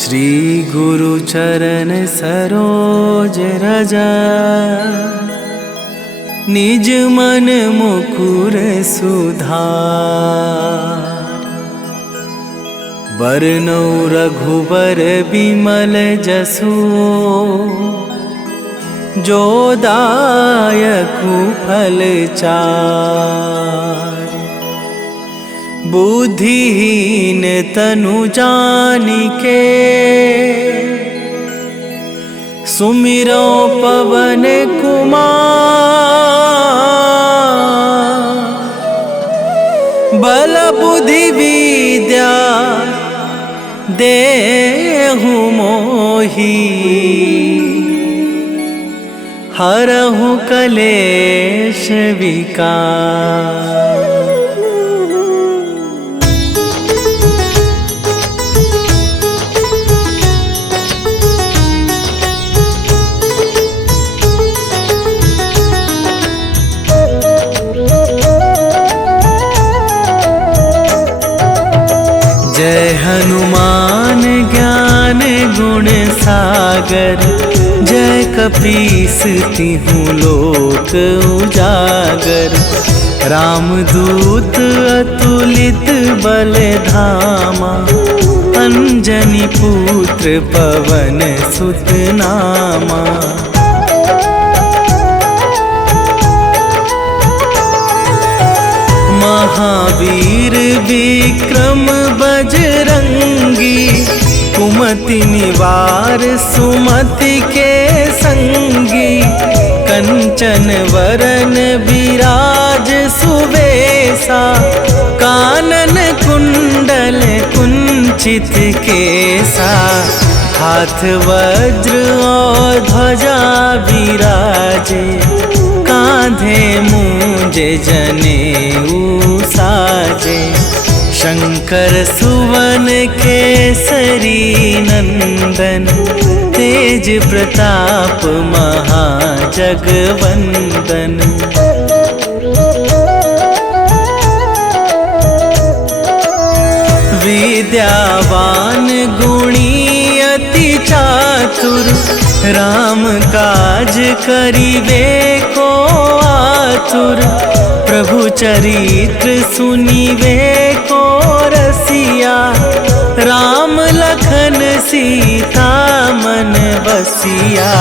श्री गुरु चरण सरोज रजा, निज मन मुकुर सुधार। बरनौ रघुबर बिमल जसु, जो दायकु फल चार। बुद्धिहीन तनु जानिके, सुमिरो पवन कुमार। बल बुद्धि विद्या देहु मोहि, हरहु कलेश विकार। जय हनुमान ज्ञान गुण सागर, जय कपीस तिहुँ लोक उजागर। रामदूत अतुलित बल धामा, अंजनी पुत्र पवन सुत नामा। महावीर विक्रम बजरंगी, कुमति निवार सुमति के संगी। कंचन वरन विराज सुवेशा, कानन कुंडल कुंचित केसा। हाथ वज्र और ध्वजा विराजे, कांधे मूंज जनेऊ साजे। शंकर सुवन केसरी नंदन, तेज प्रताप महाजगवंदन। विद्यावान गुणी अति चातुर, राम काज करिबे को आतुर। प्रभु चरित्र सुनिबे को रसिया, राम लखन सीता मन बसिया।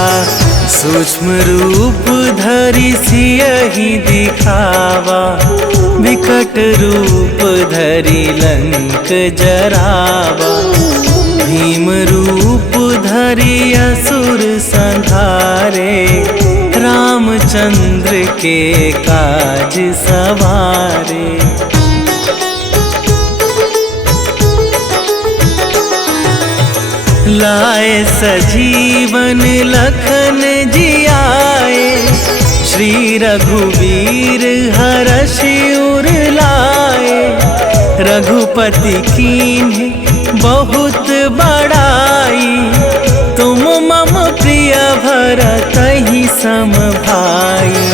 सूक्ष्म रूप धरि सियहि दिखावा, विकट रूप धरि लंक जरावा। भीम रूप धरि असुर संहारे, रामचंद्र के काज सवारे। लाए सजीवन लखन जियाए, श्री रघुवीर हरषि उर लाए। रघुपति कीन्ह बहुत बड़ाई, तुम मम प्रिय भरतहि सम भाई।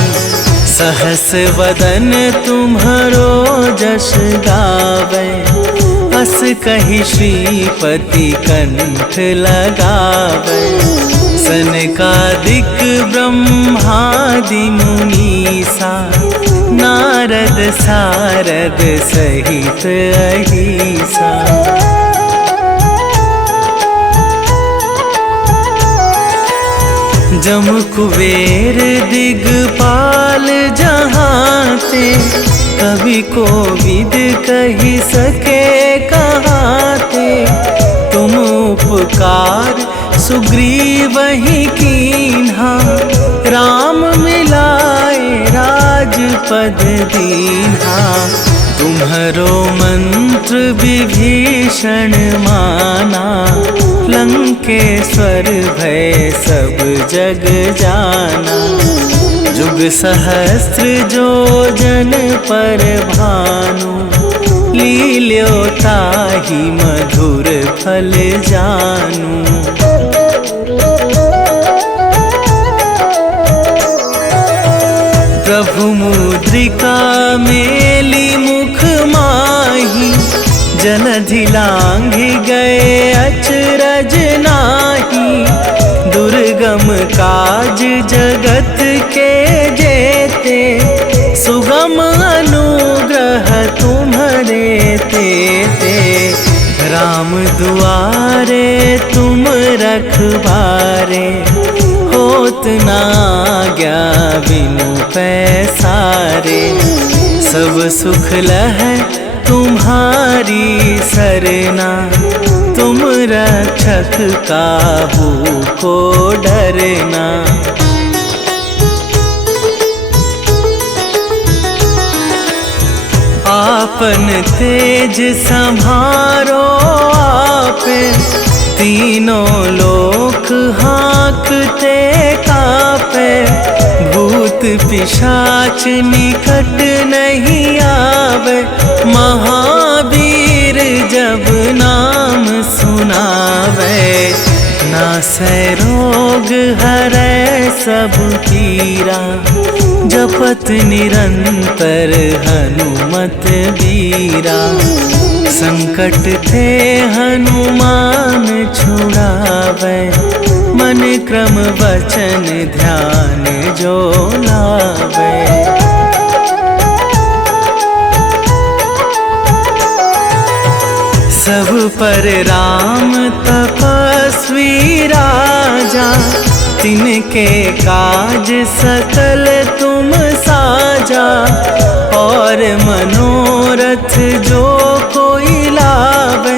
सहस वदन तुम्हरो जस गावै, अस कहि श्रीपति कंठ लगावै। सनकादिक ब्रह्मादि मुनीसा, नारद सारद सहित अहिसा। जम कुबेर दिगपाल जहांते, कवि कोविद कहि सके कहाते। तुम उपकार सुग्रीवहि कीन्हा, राम मिलाए राजपद दीन्हा। तुम्हरो मंत्र विभीषण माना, लंकेश्वर भय सब जग जाना। जुग सहस्त्र जो जन पर भानु, लील्यो ताहि मधुर फल जानू। प्रभु मुद्रिका मेली मुख माही, जलधि लांघि गए अचरज जगत के जेते, सुगम अनुग्रह तुम्हारे तेते। राम दुआरे तुम रखवारे, होत ना आज्ञा बिनु पैसारे। सब सुख लहै तुम्हारी सरना, तुम रक्षक काहू को डरना। आपन तेज संभारो आपे, तीनों लोक हाँकते कापे। भूत पिशाच निकट नहीं आवे, महावीर जब नाम सुनावे। नासै रोग हरै सब पीरा, जपत निरंतर हनुमत बीरा। संकट ते हनुमान छुड़ावे, मन क्रम वचन ध्यान जो लावे। सब पर राम तपस्वी राजा, तिनके काज सकल तुम साजा। और मनोरथ जो कोई लावे,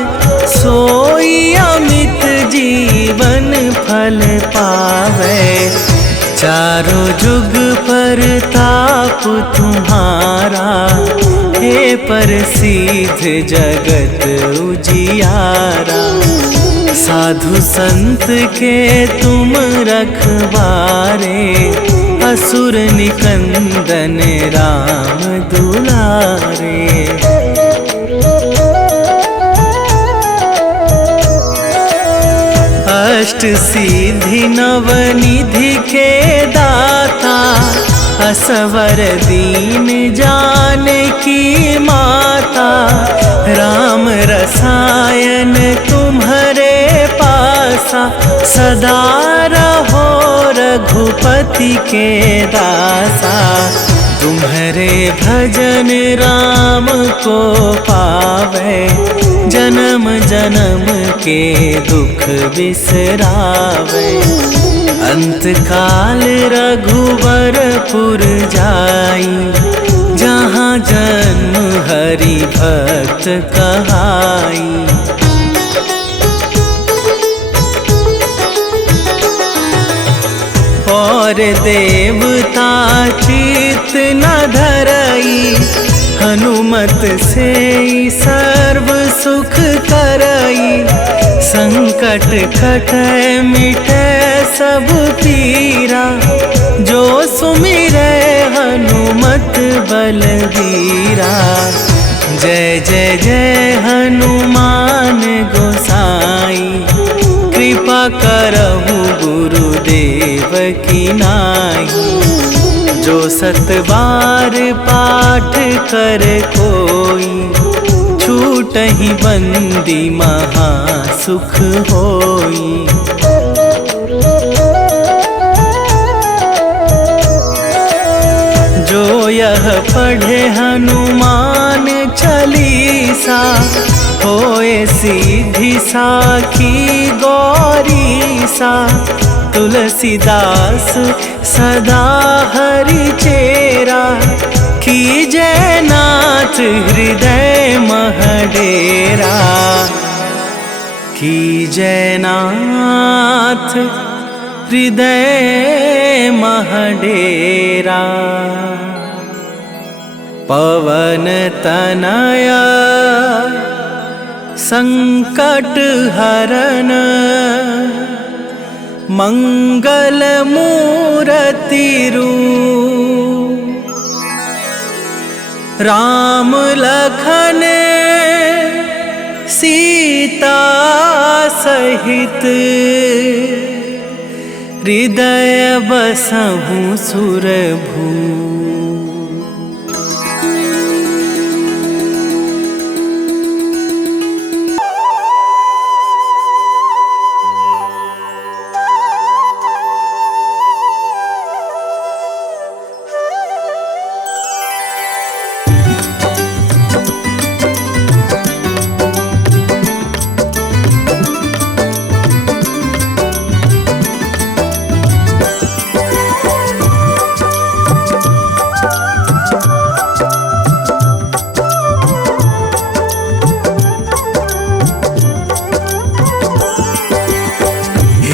सोई अमित जीवन फल पावे। चारों जुग परताप तुम्हारा, हे प्रसिद्ध जगत उजियारा। साधु संत के तुम रखवारे, असुर निकंदन राम दुलारे। अष्ट सिद्धि नवनिधि के दाता, असवर दीन जानकी माता। राम रसायन तुम्हारे पासा, सदा रहो रघुपति के दासा। तुम्हारे भजन राम को पावे, जन्म जन्म के दुख बिसरावे। अंत काल रघुवरपुर जाई, जहाँ जन्म हरि भक्त कहाई। और देवता चित न धरई, हनुमत से सर्व सुख करई। संकट कटै मिटै सब पीरा, जो सुमिरै हनुमत बलबीरा। जय जय जय हनुमान गोसाई, कृपा करहु गुरुदेव की नाई। जो सत बार पाठ कर कोई, छूटहि बंदी महा सुख होई। जो यह पढ़े हनुमान चालीसा, होए सिद्धि साखी गौरीसा। तुलसीदास सदा हरि चेरा, कीजय नाथ हृदय मह डेरा। कीजय नाथ हृदय मह डेरा। पवन तनया संकट हरन, मंगल मूरति रूप। राम लखन सीता सहित, हृदय बसहु सुरभू।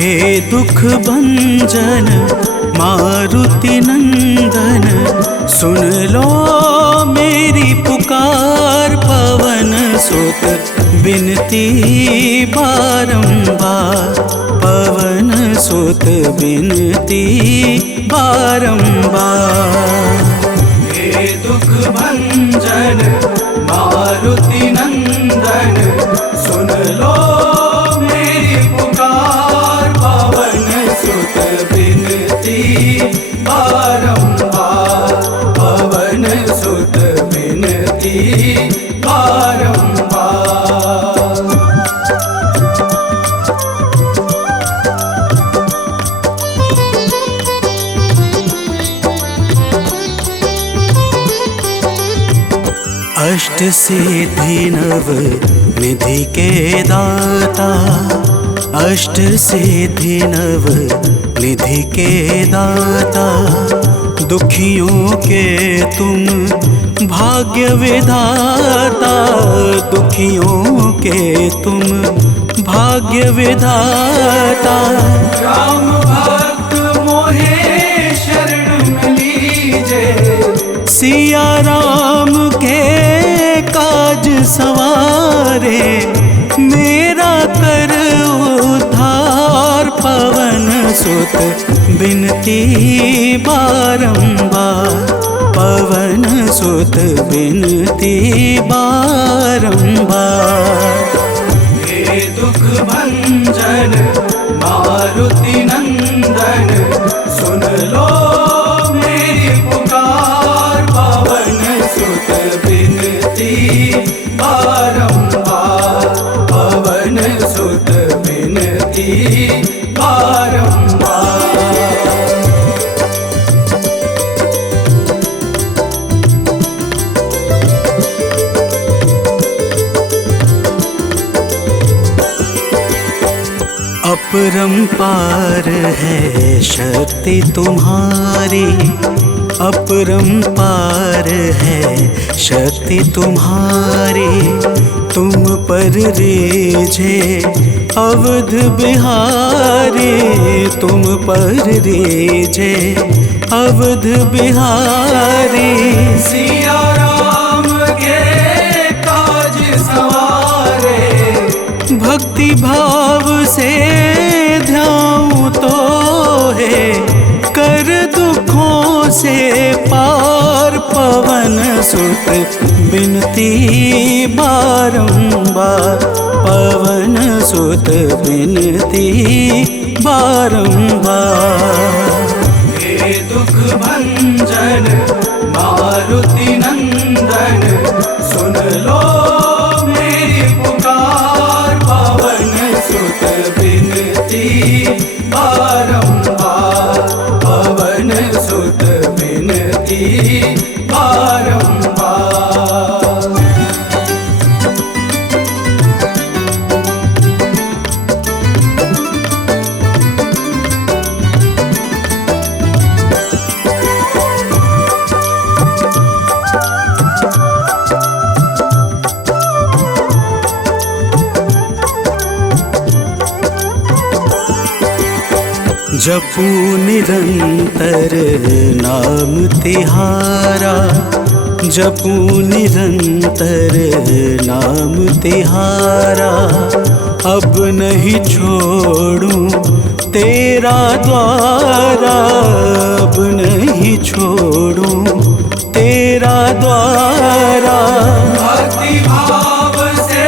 हे दुख भंजन मारुति नंदन, सुन लो मेरी पुकार। पवन सुत बिनती बारंबार, पवन सुत बिनती बारंबार। हे दुख भंजन मारुति नंदन, सुन लो मेरी पुकार। पवन सुत बिनती बारंबार, पवन सुत बिनती बारंबार। अष्ट सिद्धि नव निधि के दाता, अष्ट सिद्धि नव निधि के दाता। दुखियों के तुम भाग्य विधाता, दुखियों के तुम भाग्य विधाता। राम भक्त मोहे शरण लीजे, सिया राम के काज सवारे। मेरा कर उद्धार, पवन सुत बिनती बारंबार, पवन सुत बिनती बारंबार। हे दुख भंजन मारुति नंदन, सुन लो मेरी पुकार। पवन सुत बिनती बारंबार, पवन सुत बिनती बारंबार। अपरंपार है शक्ति तुम्हारी, अपरंपार है शक्ति तुम्हारी। तुम पर रीझे अवध बिहारी, तुम पर रीझे अवध बिहारी। सिया राम के काज सवारे, भक्ति भाव से ध्याऊं तो है कर दुखों से पार। पवन सुत बिनती बारंबार, पवन सुत बिनती बारंबार। हे दुख भंजन मारुति नंदन, सुन लो मेरी पुकार। पवन सुत बिनती बारंबार, पवन सुत बिनती बारंबार। जपू निरंतर नाम तिहारा, जपू निरंतर नाम तिहारा। अब नहीं छोड़ूं तेरा द्वारा, अब नहीं छोड़ूं तेरा द्वारा। भक्ति भाव से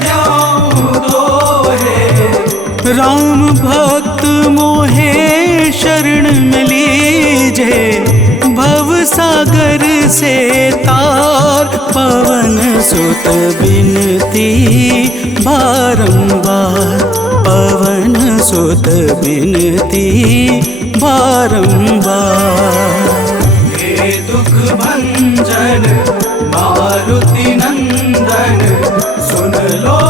ध्याऊं तो है, राम भक्त मोहे शरण में लीजे। भव सागर से तार, पवन सुत बिनती बारंबार, पवन सुत बिनती बारंबार। हे दुख भंजन मारुति नंदन, सुन लो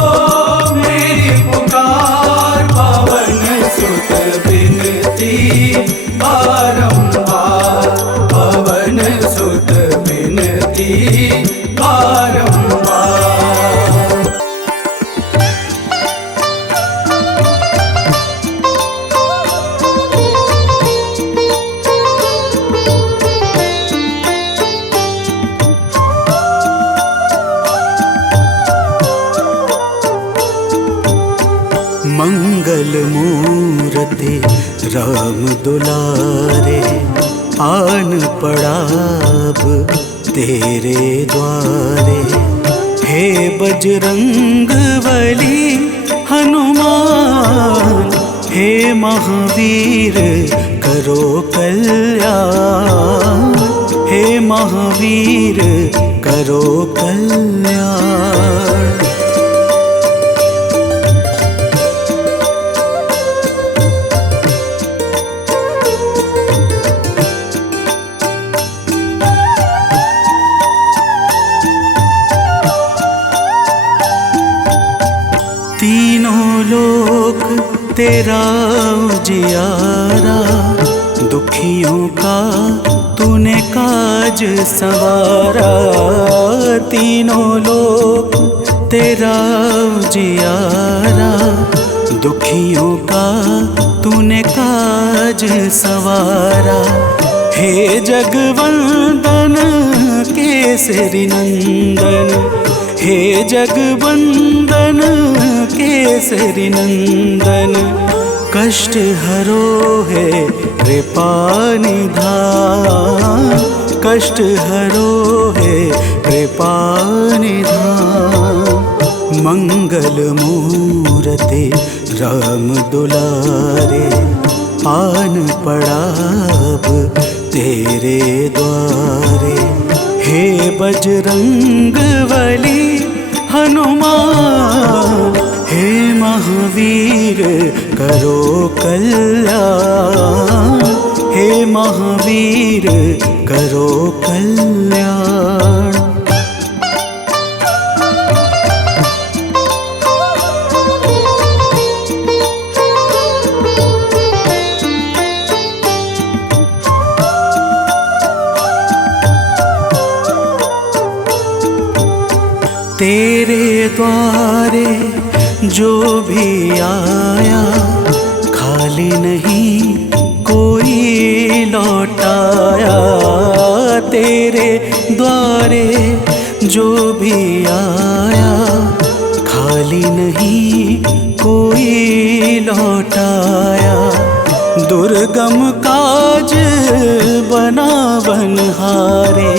मेरी पुकार। पवन सुत बिनती बारंबार, पवन सुत बिनती बारंबार। मंगल मूर्ति राम दुलारे, आन पड़ा अब तेरे द्वारे। हे बजरंग बली हनुमान, हे महावीर करो कल्याण, हे महावीर करो कल्याण। तीनों लोक तेरा उजियारा, दुखियों का तूने काज सवारा। तीनों लोक तेरा उजियारा, दुखियों का तूने काज सवारा। हे जगवंदन केसरी नंदन, हे जगवंदन केसरी नंदन। कष्ट हरो है कृपा निधान, कष्ट हरो है कृपा निधान। मंगल मूर्ति राम दुलारे, आन पड़ा अब तेरे द्वारे। हे बजरंग बली हनुमान, हे महावीर करो कल्याण, हे महावीर करो कल्याण। तेरे द्वारे जो भी आया, खाली नहीं कोई लौटाया। तेरे द्वारे जो भी आया, खाली नहीं कोई लौटाया। दुर्गम काज बना बनहारे,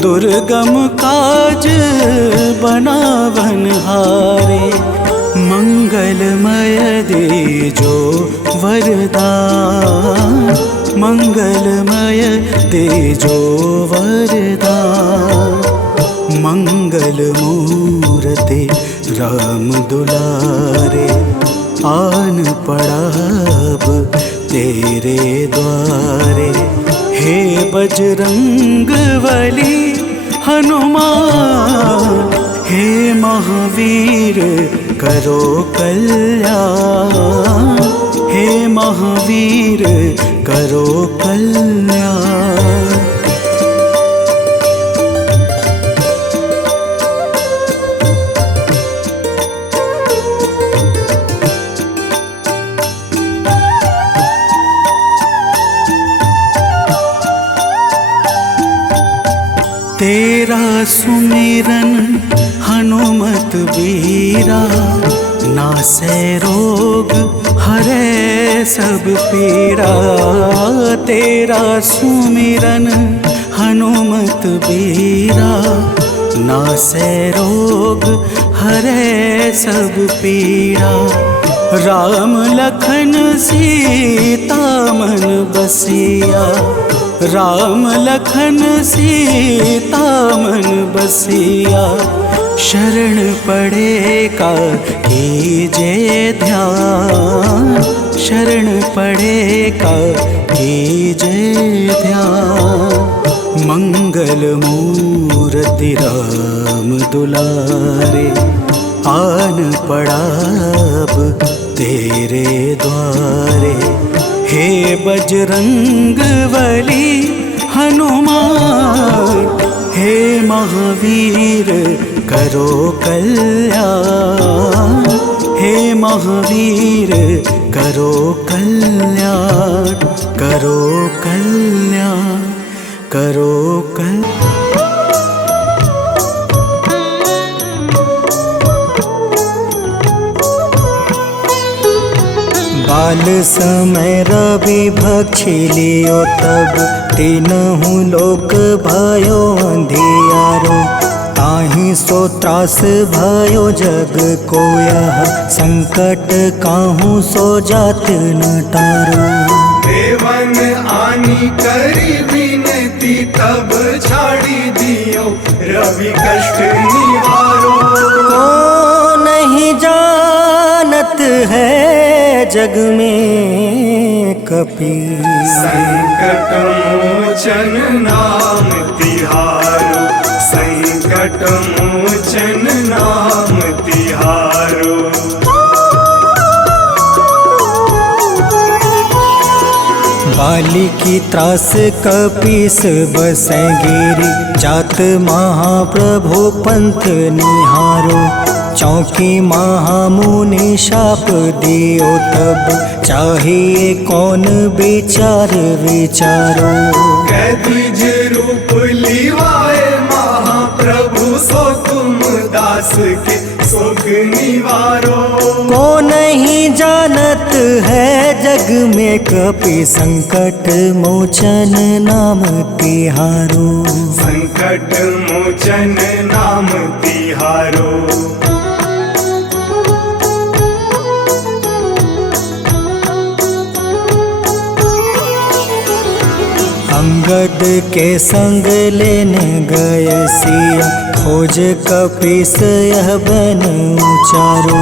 दुर्गम काज बना बनहारे। मंगलमय दे जो वरदान, मंगलमय दे जो वरदान। मंगल मूर्ति राम दुलारे, आन पड़ा अब तेरे द्वारे। हे बजरंग बली हनुमान, हे महावीर करो कल्याण, हे महावीर करो कल्याण। तेरा सुमिरन हनुमत बीरा, नासै रोग हरै सब पीरा। तेरा सुमिरन हनुमत बीरा, नासै रोग हरै सब पीरा। राम लखन सीता मन बसिया, राम लखन सीता मन बसिया। शरण पड़े का कीजे ध्यान, शरण पड़े का कीजे ध्यान। मंगल मूर्ति राम दुलारे, आन पड़ा अब तेरे द्वारे। हे बजरंग बली हनुमान, हे महावीर करो कल्याण, हे महावीर करो कल्याण, करो कल्याण, करो कल्याण। काल समय रवि भक्षी लियो तब तीनहु लोक भयो अंधियारो। ताहि सो त्रास भयो जग को यह संकट काहू सो जात न टारो। देवन आनी करी विनती तब छाड़ी दियो रवि कष्ट निवारो। को नहीं जानत है जग में कपि संकट मोचन नाम तिहारो। संकट मोचन नाम तिहारो। बाली की त्रास कपीस बसै गिरी। जात महाप्रभु पंथ निहारो। चौकी महामुनि शाप दियो तब चाहिए कौन विचार विचारो। कैदिज रूप लिवाए महाप्रभु सो तुम दास के शोक निवारो। को नहीं जानत है जग में कपि संकट मोचन नाम तिहारो। संकट मोचन नाम तिहारो। अंगद के संग लेने गए सिया। खोज कपीस यह बन उचारो।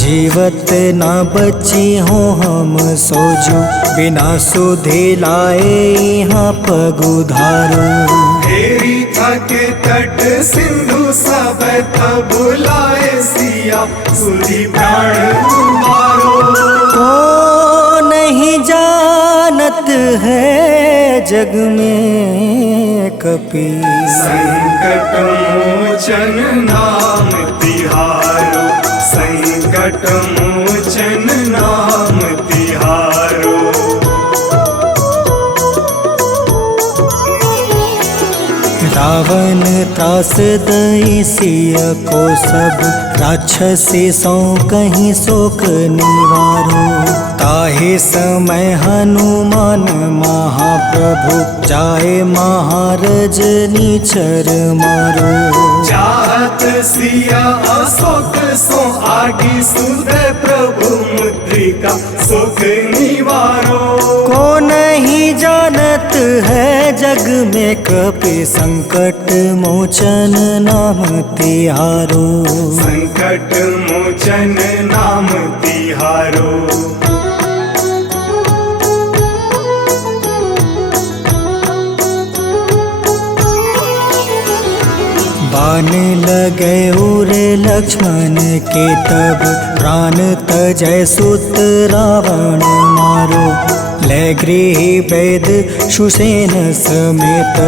जीवत ना बची हो हम सोजो। बिना सुधि लाए यहाँ पग उधारो। हेरी थके तट सिंधु सब तब लाए सिया। सुधि प्राण तुम्हारो। को नहीं जानत है जग में कपि संकट मोचन नाम तिहारो। संकट मोचन नाम तिहारो। रावण त्रास दई सिया को सब। राक्षसी सो कहीं शोक निवारो। ताहे समय हनुमान महाप्रभु जाए महारज नीचर मारो। चाहत सिया अशोक सो आगी सुधे प्रभु मुद्रिका शोक निवारो। को नहीं जानत है जग में कपि संकट मोचन नाम तिहारो। संकट मोचन नाम तिहारो। बाण लगे उरे लक्ष्मण के तब प्राण तजय सुत रावण मारो। ले गृह वैद सुसेन समेत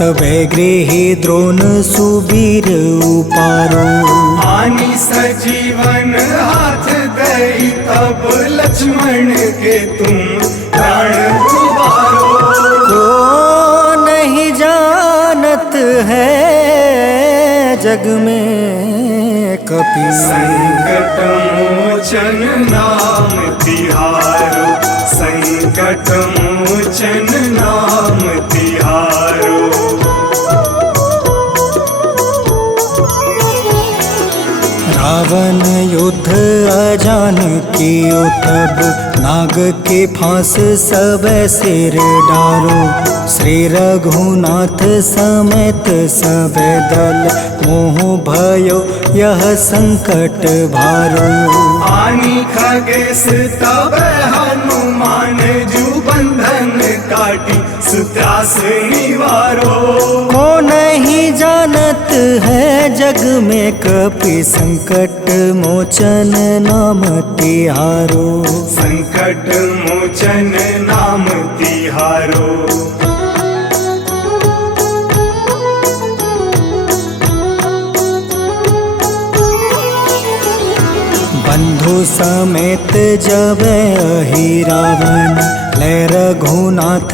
तबे गृह द्रोण सुबीर उपारो। आनी सजीवन हाथ दई तब लक्ष्मण के तुम प्राण उबारो। को नहीं जानत है जग में कपि संकट मोचन नाम तिहारो। संकट मोचन नाम तिहारो। रावण युद्ध अजान कियो तब नाग के फांस सब सिर डारो। श्री रघुनाथ समेत सब दल मोह भयो यह संकट भारो। आनी खगेश तब हनुमान जू बंधन काटी सुत्रास निवारो। को नहीं जानत है जग में कपि संकट मोचन नाम तिहारो। संकट मोचन नाम तिहारो। बंधु समेत जब अहि रावण ले रघुनाथ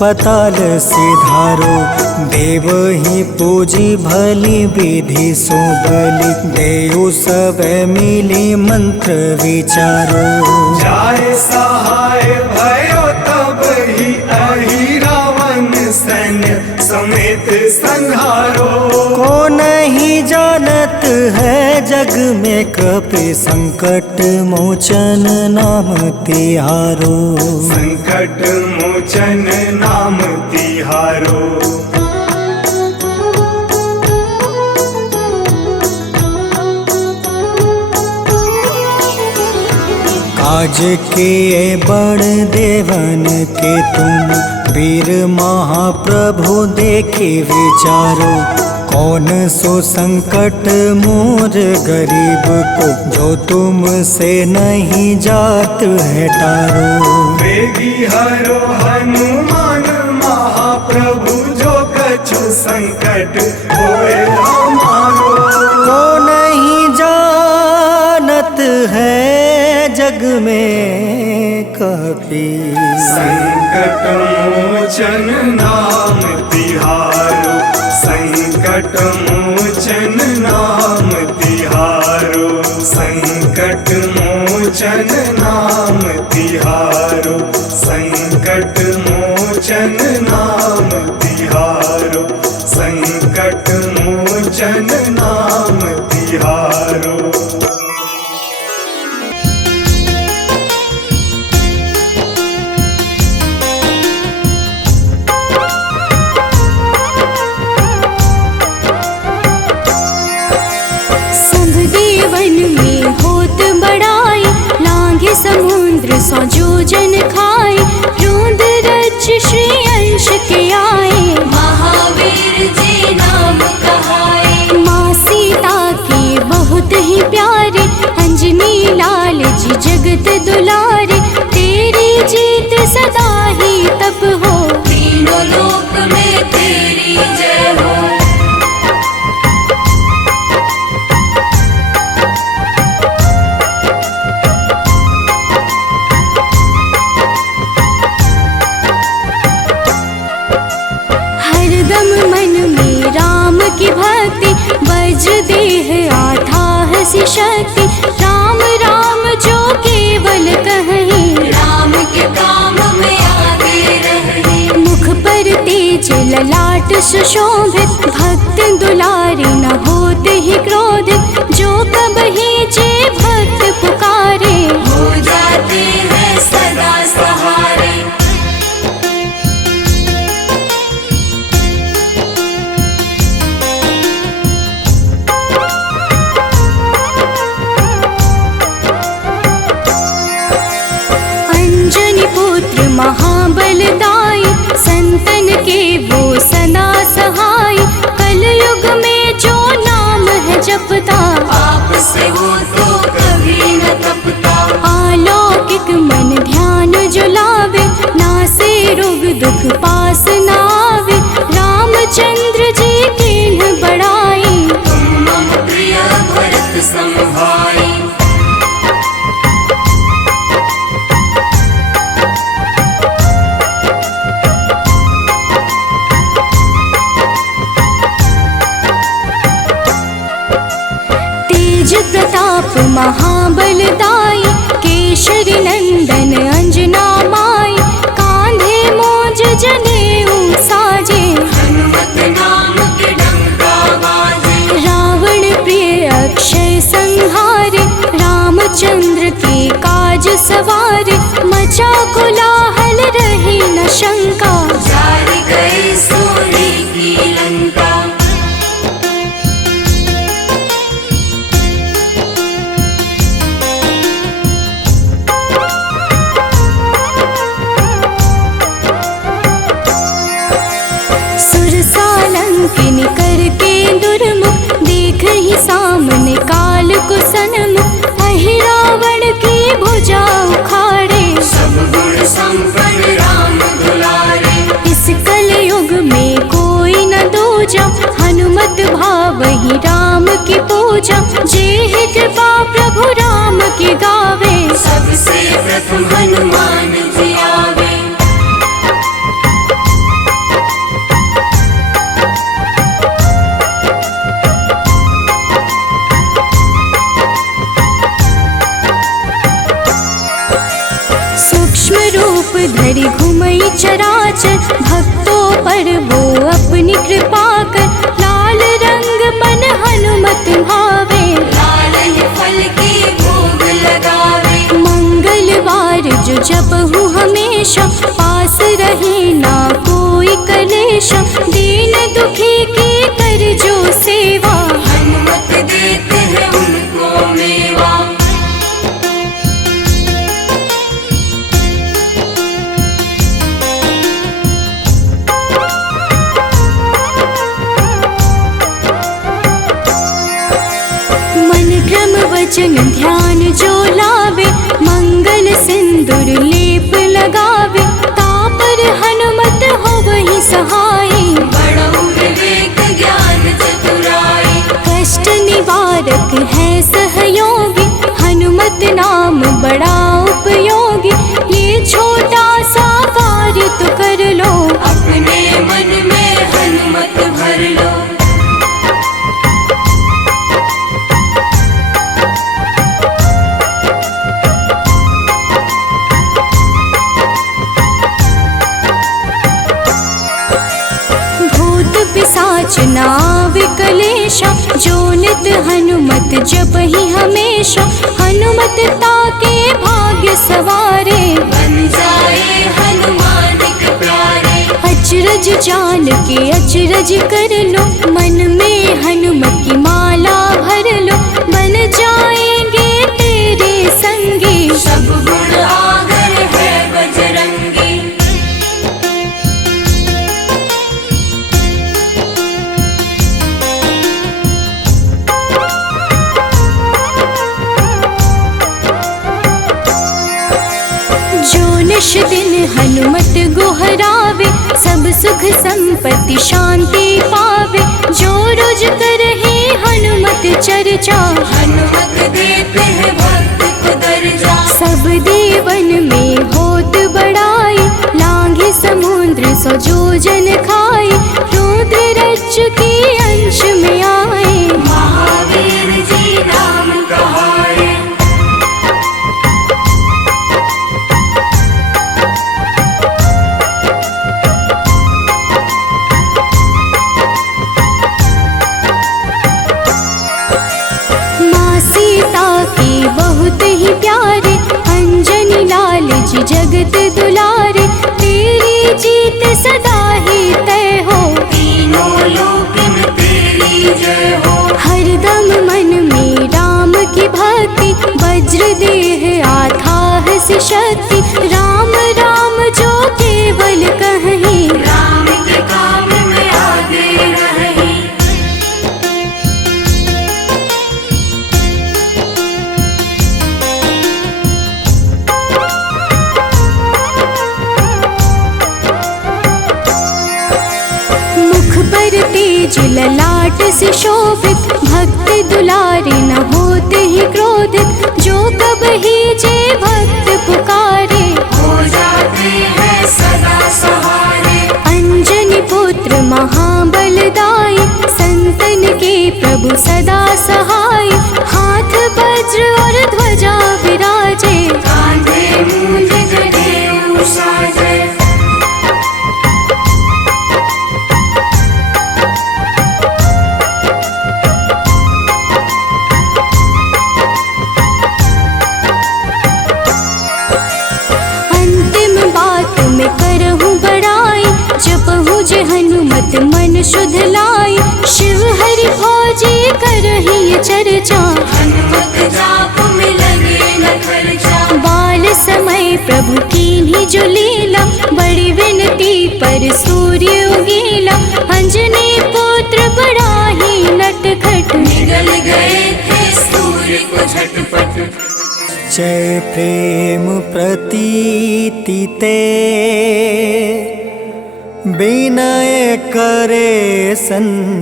पताल सिधारो। देव ही पूजी भली विधि सो बलि देव सब मिली मंत्र विचारो। जाए सा संहारो। को नहीं जानत है जग में कपि संकट मोचन नाम तिहारो। संकट मोचन नाम तिहारो। काज किए बड़ देवन के तुम वीर महाप्रभु देखे विचारो। कौन सो संकट मोर गरीब को जो तुमसे नहीं जात है टारो। वेगी हरो हनुमान महाप्रभु जो कछु संकट होए हमारो। को नहीं जानत है जग में कपि संकट मोचन नाम तिहारो। संकट मोचन नाम तिहारो। संकट मोचन नाम तिहारो। संकट मोचन नाम तिहारो। संकट मोचन नाम तिहारो। समुद्र सौ जोजन खाए। रोंद रज श्री अंश के आए। महावीर जी नाम कहाए। माँ सीता के बहुत ही प्यारे। अंजनी लाल जी जगत दुलारे। तेरी जीत सदा ही तप हो। तीनों लोक में तेरी जय हो। की भक्ति वज्र देह आधाह सी शक्ति। राम राम जो केवल कहें। राम के काम में आगे रहे। मुख पर तेज ललाट सुशोभित। भक्त दुलारे न होते ही क्रोधित। जो कबहि जे भक्त पुकारे हो जाते हैं सदा सहारे। महाबलदाई संतन के वो सदा सहाय। कलयुग में जो नाम है जपता पाप से वो तो कभी न तपता। अलौकिक मन ध्यान जो लावे। नासे रोग दुख पास न आवे। रामचंद्र जी तिन्ह बड़ाई। तुम मम प्रिय भरत सम भाई। प्रताप महाबलदाई। केशरी नंदन अंजना माई। कांधे मोज जनेऊ साजे। हनुमत नाम के डंका बाजे। रावण प्रिय अक्षय संहारे। रामचंद्र के काज सवारे। मचा कोलाहल रही न शंका। जारी गए सूर्य की लंका। किन करके दुर्मुख। देख ही सामने काल को सन्मुख। अहि रावण की भुजा उखाड़े। सब गुण संपन्न राम दुलारे। इस कलयुग में कोई न दूजा। हनुमत भावहि राम की पूजा। जे कृपा प्रभु राम की गावे। सबसे प्रथम हनुमान जी आवे। सूक्ष्म रूप धरि घुमई चराचर, भक्तों पर वो अपनी कृपा कर। लाल रंग मन हनुमत भावे, लाल ही फल की भोग लगावे। मंगलवार जो जपहु हमेशा, पास रहे ना कोई कलेश। दीन दुखी की कर जो सेवा, हनुमत देते हैं उनको मेवा। मन क्रम वचन ध्यान जो लावे, मंगल सिंदूर लेप लगावे। तापर हनुमत हो वही सहाय, बड़ो विवेक ज्ञान चतुराई। कष्ट निवारक है सहयोगी, हनुमत नाम बड़ा उपयोगी। ये छोटा सा कार्य तो कर लो, अपने मन में हनुमत भर लो। भूत पिशाच नाव कलेशा, जो नित हनुमत जपहि हमेशा। हनुमत ताके भाग्य सवारे, बन जाए हनुमान के प्यारे। अचरज जान के अचरज कर लो, मन में हनुमत की माला भर लो। बन जाएंगे तेरे संगी, सब गुण आगर है बजरंगी। जो निश दिन हनुमत गोहरावे, सब सुख संपत्ति शांति पावे। जो रोज करहे हनुमत चर्चा, हनुमत देते हैं भक्त को दर्जा। सब देवन में होत बड़ाई, लांघे समुद्र सो जो जन खाए। रुद्र रज्जु के अंश में आए, महावीर जी नाम कहाए। माँ सीता के बहुत ही प्यारे, अंजनी लाल जी जगत दुलारे। तेरी जीत सदा ही तय हो, तीनों लोक में तेरी जय हो। हरदम मन में राम की भक्ति, वज्र देह आधाह से शक्ति। राम राम जो केवल कहीं, राम के काम में आगे रहे। मुख पर तेज ललाट से शोभित, भक्त दुलारे न होते ही क्रोधित। जो कब ही जे भक्त पुकारे, हो जाते हैं सदा सहारे। अंजनी पुत्र महाबलदाई, संतन के प्रभु सदा सहाय। हाथ वज्र और ध्वजा विराजे, कांधे मूंज जनेऊ साजे। अंतिम बात में करहूँ बड़ाई, जपहु जे हनुमत मन शुद्ध लाई। शिव हरि फौजी करहि ये चर्चा, हनुमत जाप में लगे न खर्चा। बाल समय प्रभु कीन्ही जो लीला, बड़ी विनती पर सूर्य उगीला। अंजनी पुत्र बड़ा ही नटखट, निगल गए थे सूर्य को झटपट। जय प्रेम प्रतीति ते, विनय करे सन्मान।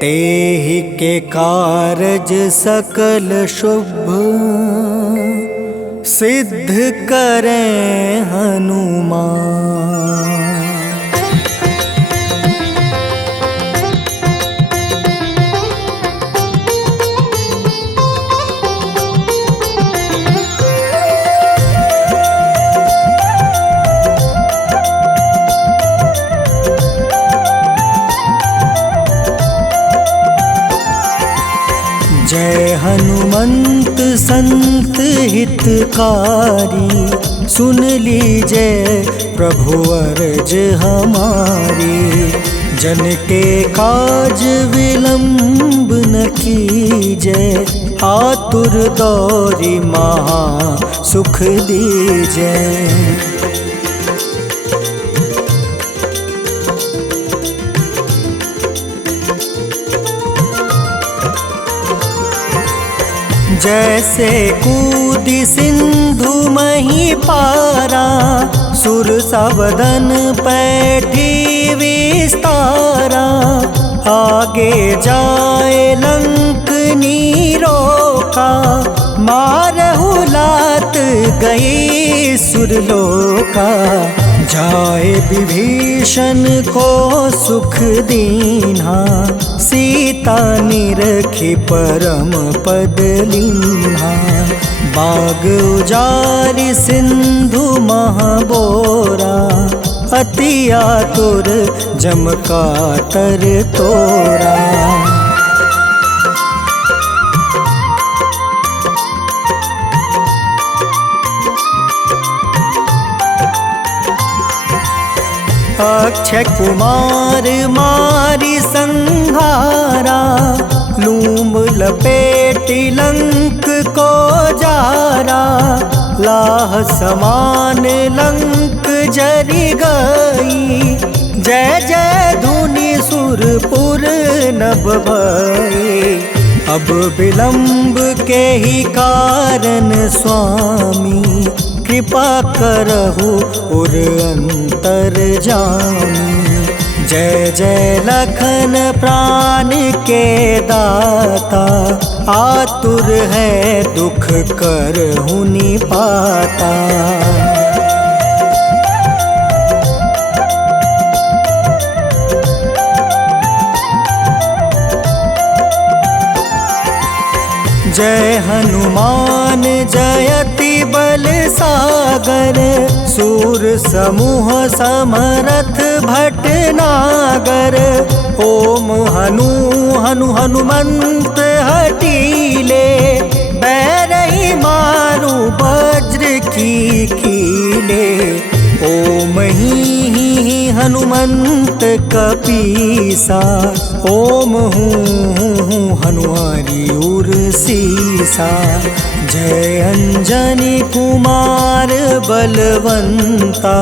तेहि के कारज सकल शुभ, सिद्ध करें हनुमान। संत हितकारी, सुन लीजिए प्रभु अर्ज हमारी। जन के काज विलंब न कीजिए, आतुर दौरी महा सुख दीजिए। जैसे कूदी सिंधु मही पारा, सुर सबदन पैठी विस्तारा। आगे जाए लंक नीरोका, मारहु लात गई सुरलोका। जाए विभीषण को सुख दीन्हा, सीता निरखी परम पद लीन्हा। बाग उजारि सिंधु महाबोरा, अति आतुर जम कातर तोरा। अक्षय कुमार मारी संहारा, लूम लपेटी लंक को जारा। लाह समान लंक जरि गई, जय जय धुनि सुरपुर नभ भई। अब विलंब के ही कारण स्वामी, कृपा करहु उर अंतर जामी। जय जय लखन प्राण के दाता, आतुर है दुख करहु निपाता। जय हनुमान जयति बल सागर, सूर समूह समरथ भटनागर। ओम हनु हनु हनुमंत हटीले, बैरही मारू वज्र की कीले। ओम ही हनुमंत कपीसा, ओम हूँ हनुमारी उर सीसा। जय अंजनी कुमार बलवंता,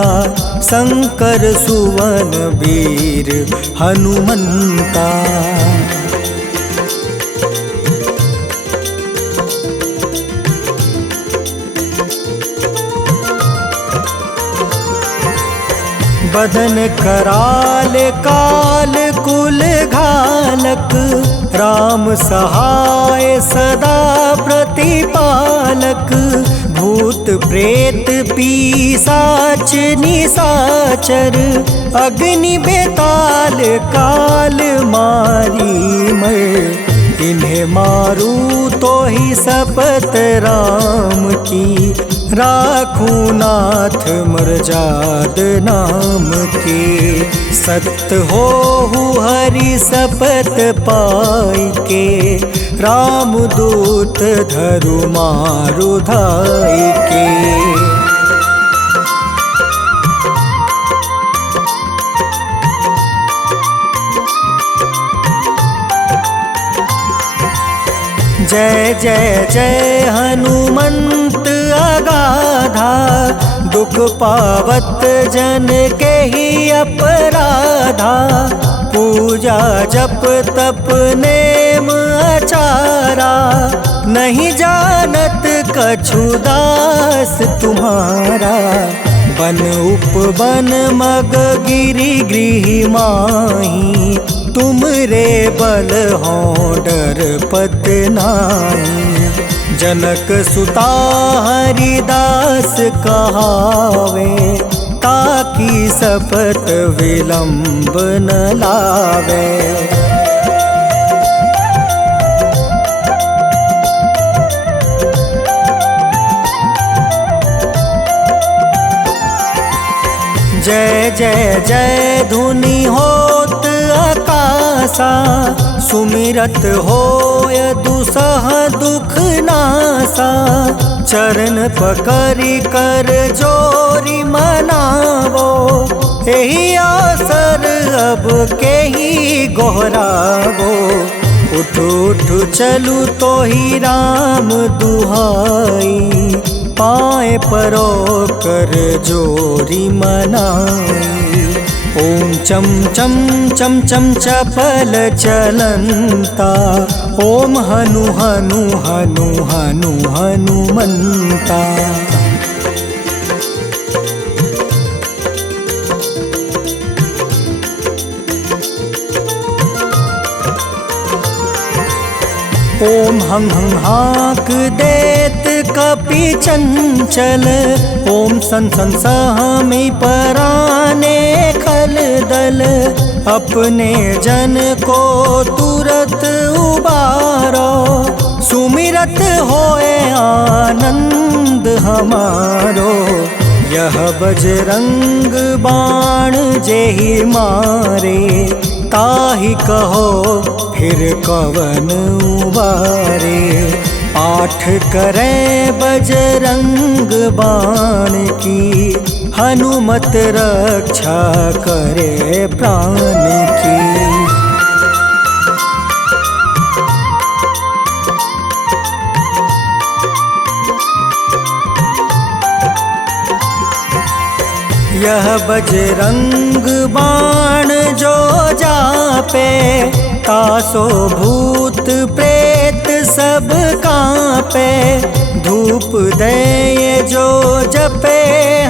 शंकर सुवन वीर हनुमंता। बदन कराल काल कुल घालक, राम सहाय सदा प्रतिपालक। भूत प्रेत पिशाच निशाचर, अग्नि बेताल काल मारी मर। इन्हें मारू तो ही शपथ राम की, राखूं नाथ मर्याद नाम की। सत्य हो हरि शपथ पाई के, राम दूत धरु मारु धाई के। जय जय जय हनुमंत अगाधा, दुख पावत जन के ही अपराधा। पूजा जप तप नेम आचारा, नहीं जानत कछु दास तुम्हारा। बन उपवन मग गिरि गृह माही, तुम रे बल हो डर पत नाई। जनक सुता हरिदास कहावे, ताकि शपथ विलंब न लावे। जय जय जय धुनि होत आकाशा, सुमिरत होय दुसह दुख नासा। चरण पकड़ी कर जोरी मनावो, एही अवसर अब के ही गोहरावो। उठ उठ चलू तो ही राम दुहाई, पाए परो कर जोरी मनाई। ओम चम चम चम चम चपल चलंता, ओम हनु हनु हनु हनु हनुमंता। ओम हं हं हाक देत कपि चंचल, ओम सन सन सहमी पराने खल दल। अपने जन को तुरत उबारो, सुमिरत होए आनंद हमारो। यह बजरंग बाण जेहि मारे, ताहि कहो फिर कवन उबारे। पाठ करे बजरंग बाण की, हनुमत रक्षा करे प्राण की। यह बजरंग बाण जो जापे, तासो भूत प्रेत सब कांपे। धूप दे जो जपे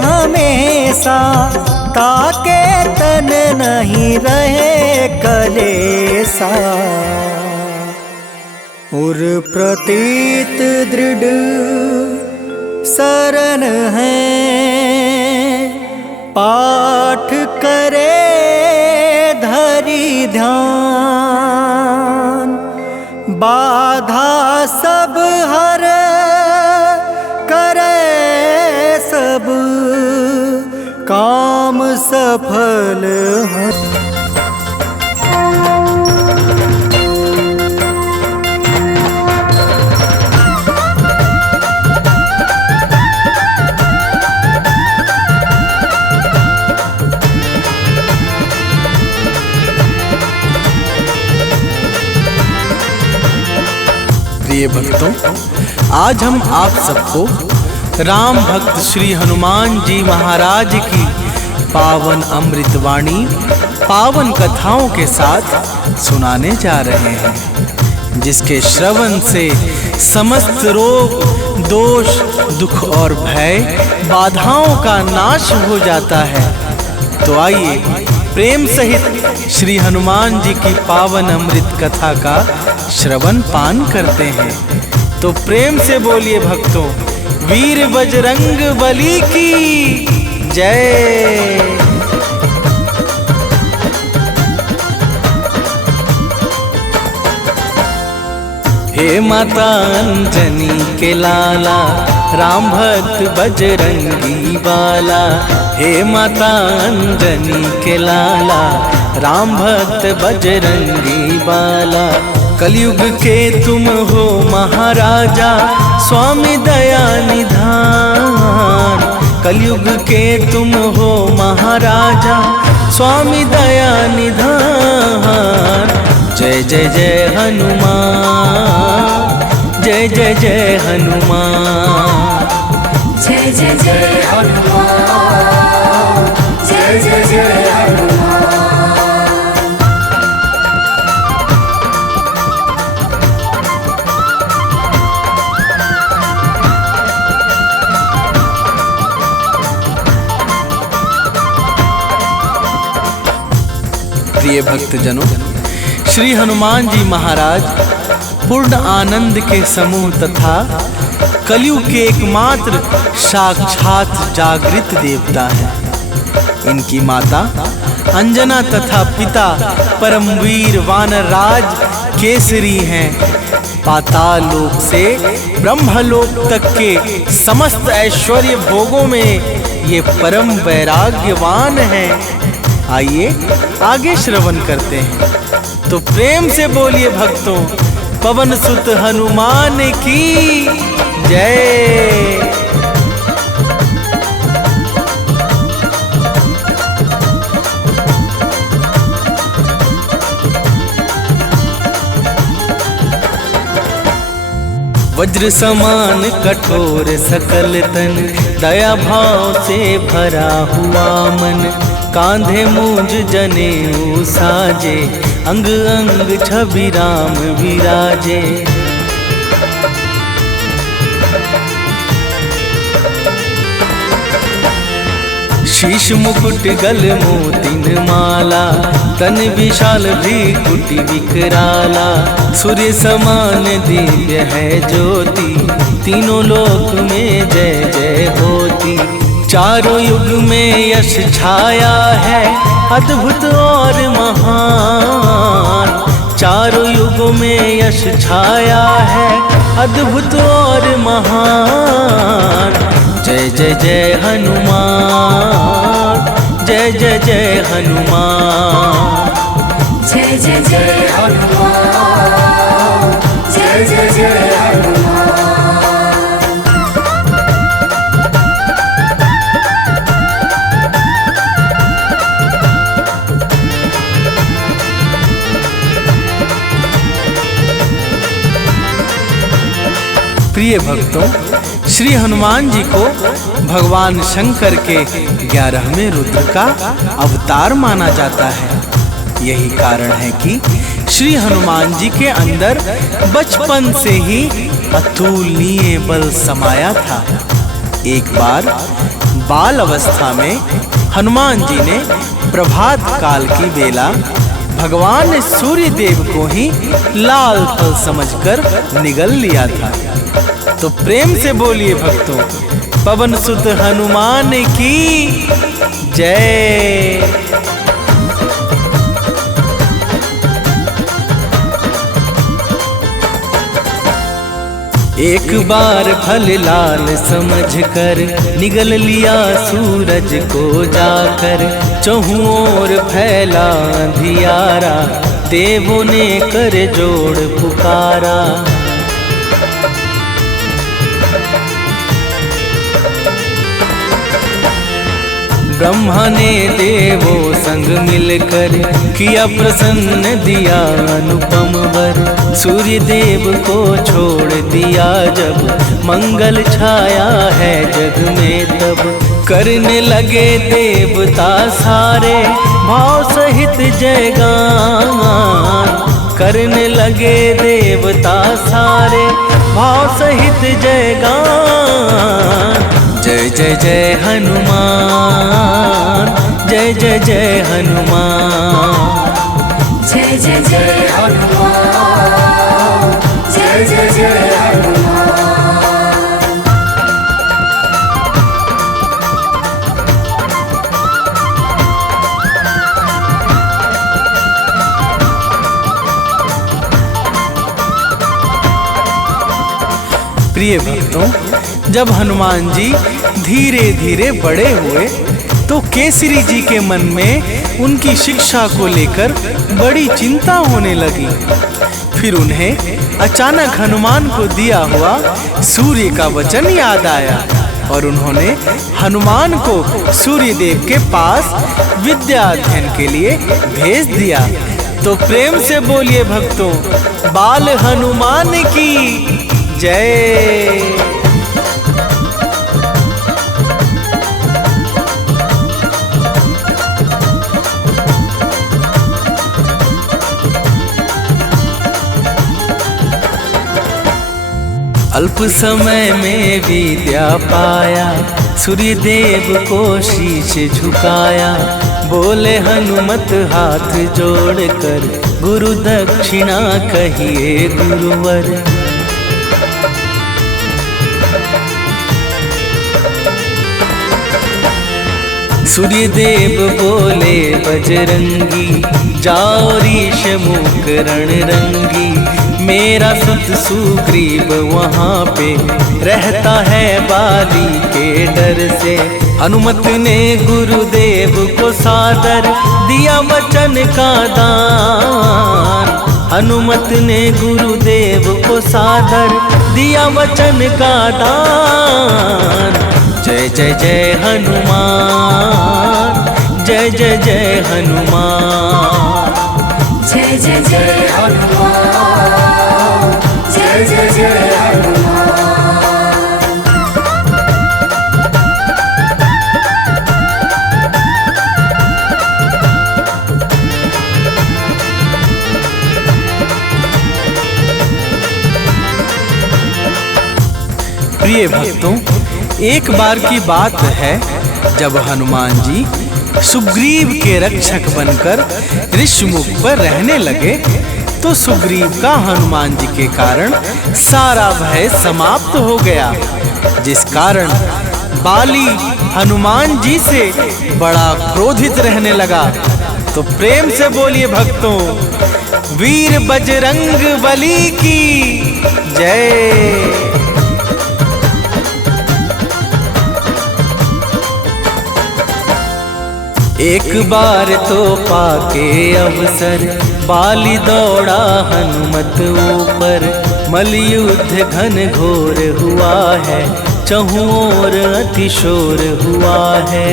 हमेशा, ताके तन नहीं रहे कलेसा। उर प्रतीत दृढ़ शरण है, पाठ करे धरि ध्यान। बाधा सब हर करे सब, काम सफल है। प्रिय भक्तों, आज हम आप सबको राम भक्त श्री हनुमान जी महाराज की पावन अमृतवाणी, पावन कथाओं के साथ सुनाने जा रहे हैं, जिसके श्रवण से समस्त रोग, दोष, दुख और भय, बाधाओं का नाश हो जाता है। तो आइए प्रेम सहित श्री हनुमान जी की पावन अमृत कथा का श्रवण पान करते हैं। तो प्रेम से बोलिए भक्तों, वीर बजरंग बली की जय। हे माता अंजनी के लाला, राम भक्त बजरंगी बाला। हे माता अंजनी के लाला, राम भक्त बजरंगी बाला। कलयुग के तुम हो महाराजा, स्वामी दया निधान। कलयुग के तुम हो महाराजा, स्वामी दया निधान। जय जय जय हनुमान, जय जय जय हनुमान। जय जय जय हनुमान, जय जय जय हनुमान। प्रिय भक्तजनों, श्री हनुमान जी महाराज पूर्ण आनंद के समूह तथा कलयुग के एकमात्र साक्षात जागृत देवता हैं। इनकी माता अंजना तथा पिता परमवीर वानरराज केसरी हैं। पाताल लोक से ब्रह्मलोक तक के समस्त ऐश्वर्य भोगों में ये परम वैराग्यवान हैं। आइए आगे श्रवण करते हैं। तो प्रेम से बोलिए भक्तों, पवन सुत हनुमान की जय। वज्र समान कठोर सकल तन, दया भाव से भरा हुआ मन, कांधे मूंज जनेऊ साजे, अंग अंग छवि राम विराजे। शीश मुकुट गल मोतिन माला, तन विशाल भ्रिकुटि विकराला, सूर्य समान दिव्य है ज्योति, तीनों लोक में जय जय होती। चारों युग में यश छाया है अद्भुत और महान, चारों युगों में यश छाया है अद्भुत और महान। जय जय जय हनुमान, जय जय जय हनुमान, जय जय जय हनुमान, जय जय जय हनुमान। प्रिय भक्तों, श्री हनुमान जी को भगवान शंकर के 11वें रुद्र का अवतार माना जाता है। यही कारण है कि श्री हनुमान जी के अंदर बचपन से ही अतुलनीय बल समाया था। एक बार बाल अवस्था में हनुमान जी ने प्रभात काल की बेला भगवान सूर्य देव को ही लाल फल समझकर निगल लिया था। तो प्रेम से बोलिए भक्तों, पवन सुत हनुमान की जय। एक बार फल लाल समझकर निगल लिया सूरज को जाकर, चहुं ओर फैला अंधियारा, देवों ने कर जोड़ पुकारा। ब्रह्मा ने देवों संग मिलकर किया प्रसन्न दिया अनुपम वर, सूर्य देव को छोड़ दिया जब, मंगल छाया है जग में तब। करने लगे देवता सारे भाव सहित जयगान, करने लगे देवता सारे भाव सहित जयगान। जय जय जय हनुमान, जय जय जय हनुमान, जय जय जय हनुमान, जय जय जय हनुमान। प्रिय भक्तों, जब हनुमान जी धीरे धीरे बड़े हुए तो केसरी जी के मन में उनकी शिक्षा को लेकर बड़ी चिंता होने लगी। फिर उन्हें अचानक हनुमान को दिया हुआ सूर्य का वचन याद आया और उन्होंने हनुमान को सूर्य देव के पास विद्या अध्ययन के लिए भेज दिया। तो प्रेम से बोलिए भक्तों, बाल हनुमान की जय। अल्प समय में विद्या पाया, सूर्य देव को शीश झुकाया, बोले हनुमत हाथ जोड़कर, गुरु दक्षिणा कहिए गुरुवर। सूर्य देव बोले बजरंगी, जाओ ऋष मुख रणरंगी, मेरा सुत सुग्रीव वहाँ पे रहता है बाली के डर से। हनुमत ने गुरुदेव को सादर दिया वचन का दान। हनुमत ने गुरुदेव को सादर दिया वचन का दान। जय जय जय हनुमान, जय जय जय हनुमान, जय जय जय हनुमान, जय जय जय हनुमान। प्रिय भक्तों, एक बार की बात है जब हनुमान जी सुग्रीव के रक्षक बनकर ऋषमुख पर रहने लगे तो सुग्रीव का हनुमान जी के कारण सारा भय समाप्त हो गया, जिस कारण बाली हनुमान जी से बड़ा क्रोधित रहने लगा। तो प्रेम से बोलिए भक्तों, वीर बजरंग बली की जय। एक बार तो पाके अवसर बाली दौड़ा हनुमत ऊपर। मलयुद्ध घन घोर हुआ है, चहुं ओर अतिशोर हुआ है।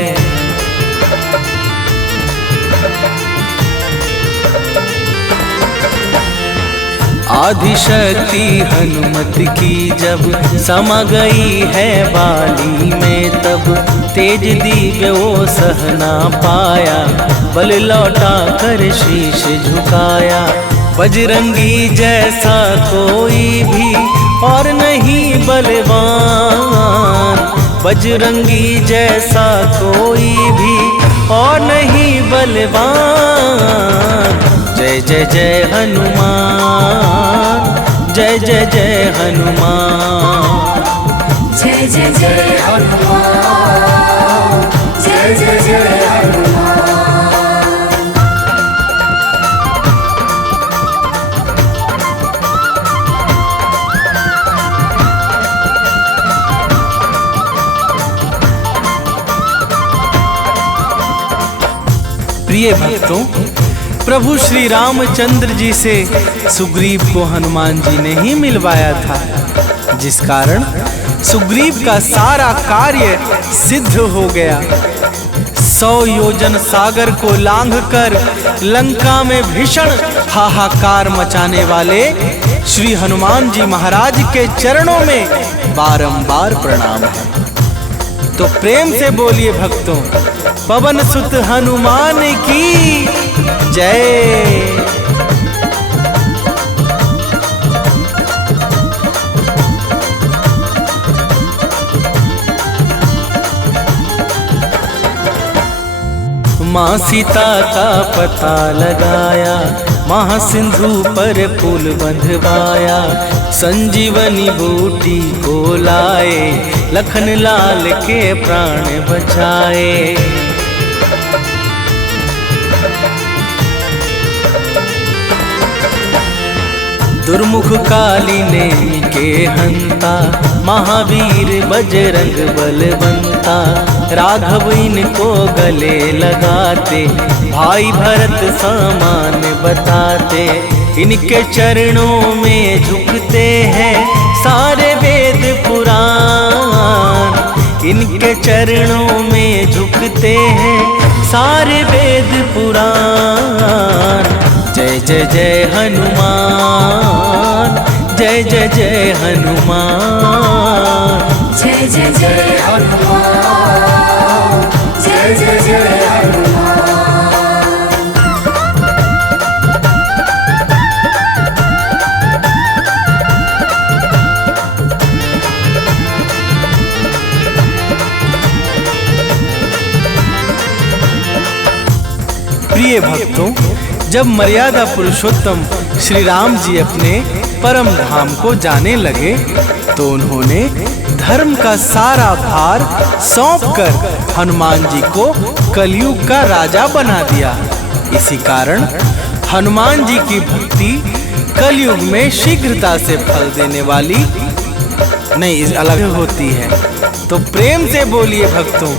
आदिशक्ति हनुमत की जब समा गई है बाली में, तब तेज दिव्य वो सहना पाया, बल लौटा कर शीश झुकाया। बजरंगी जैसा कोई भी और नहीं बलवान, बजरंगी जैसा कोई भी और नहीं बलवान। जय जय जय हनुमान, जय जय जय हनुमान, जय जय जय हनुमान, जय जय जय हनुमान। प्रिय भक्तों, प्रभु श्री रामचंद्र जी से सुग्रीव को हनुमान जी ने ही मिलवाया था, जिस कारण सुग्रीव का सारा कार्य सिद्ध हो गया। 100 योजन सागर को लांघकर लंका में भीषण हाहाकार मचाने वाले श्री हनुमान जी महाराज के चरणों में बारंबार प्रणाम है। तो प्रेम से बोलिए भक्तों, पवन सुत हनुमान की जय। माँ सीता का पता लगाया, महासिंधु पर पुल बंधवाया। संजीवनी बूटी को लाए, लखन लाल के प्राण बचाए। दुर्मुख काली नेमि के हंता, महावीर बजरंग बलवंता। राघव इनको गले लगाते, भाई भरत समान बताते। इनके चरणों में झुकते हैं सारे वेद पुराण। इनके चरणों में झुकते हैं सारे वेद पुराण। जय जय जय हनुमान, जय जय जय हनुमान, जय जय जय हनुमान, जय जय जय हनुमान। प्रिय भक्तों, जब मर्यादा पुरुषोत्तम श्री राम जी अपने परम धाम को जाने लगे तो उन्होंने धर्म का सारा भार सौंपकर हनुमान जी को कलयुग का राजा बना दिया। इसी कारण हनुमान जी की भक्ति कलयुग में शीघ्रता से फल देने वाली नहीं अलग होती है। तो प्रेम से बोलिए भक्तों,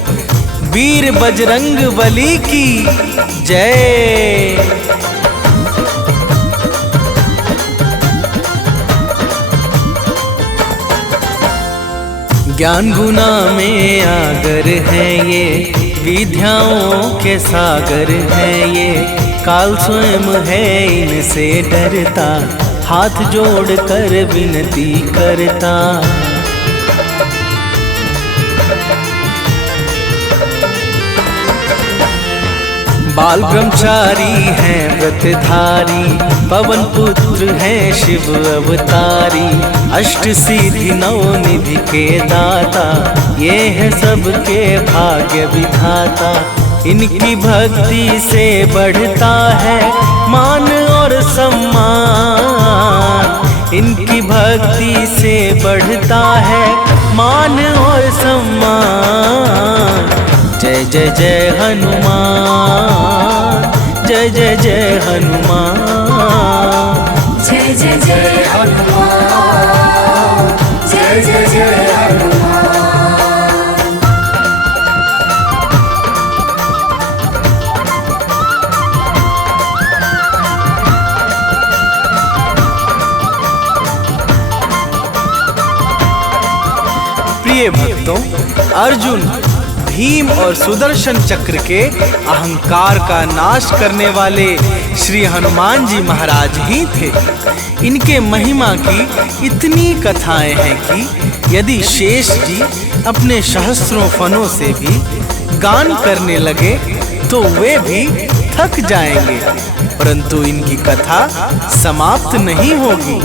वीर बजरंग बली की जय। ज्ञान गुना में आगर है ये, विद्याओं के सागर है ये, काल स्वयं है इनसे डरता, हाथ जोड़ कर विनती करता। बाल ब्रह्मचारी हैं व्रतधारी, पवन पुत्र हैं शिव अवतारी, अष्ट सिद्धि नौ निधि के दाता, ये है सबके भाग्य विधाता। इनकी भक्ति से बढ़ता है मान और सम्मान, इनकी भक्ति से बढ़ता है मान और सम्मान। जय जय जय हनुमान, जय जय जय हनुमान, जय जय जय हनुमान, जय जय जय हनुमान। प्रिय भक्तों, अर्जुन भीम और सुदर्शन चक्र के अहंकार का नाश करने वाले श्री हनुमान जी महाराज ही थे। इनके महिमा की इतनी कथाएं हैं कि यदि शेष जी अपने सहस्त्रों फनों से भी गान करने लगे तो वे भी थक जाएंगे, परंतु इनकी कथा समाप्त नहीं होगी।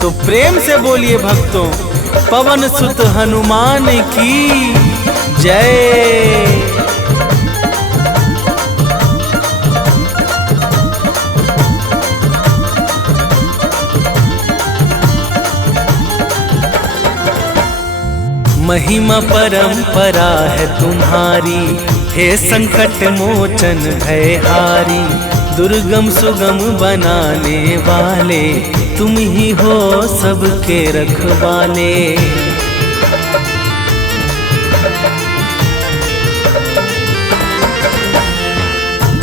तो प्रेम से बोलिए भक्तों, पवन सुत हनुमान की जय। महिमा परंपरा है तुम्हारी, हे संकट मोचन भयहारी, दुर्गम सुगम बनाने वाले, तुम ही हो सबके रखवाले।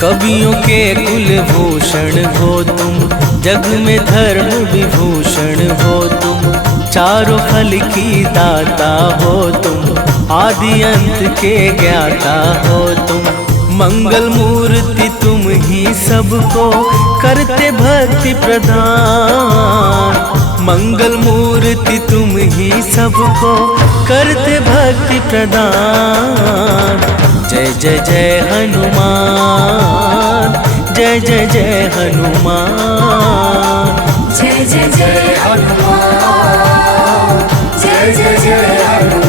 कवियों के कुलभूषण हो तुम, जग में धर्म विभूषण हो तुम, चारों फल की दाता हो तुम, आदि अंत के ज्ञाता हो तुम। मंगल मूर्ति तुम ही सबको करते भक्ति प्रदान, मंगल मूर्ति तुम ही सबको करते भक्ति प्रदान। जय जय जय हनुमान, जय जय जय हनुमान, जय जय जय हनुमान, जय जय जय हनुमान।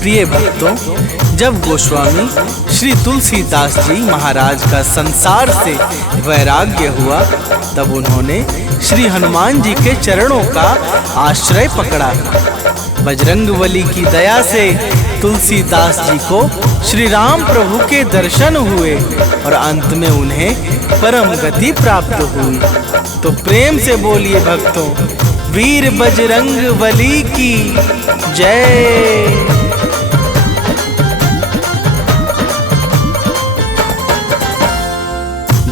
प्रिय भक्तों, जब गोस्वामी श्री तुलसीदास जी महाराज का संसार से वैराग्य हुआ, तब उन्होंने श्री हनुमान जी के चरणों का आश्रय पकड़ा। बजरंगबली की दया से तुलसीदास जी को श्री राम प्रभु के दर्शन हुए और अंत में उन्हें परम गति प्राप्त हुई। तो प्रेम से बोलिए भक्तों, वीर बजरंगबली की जय।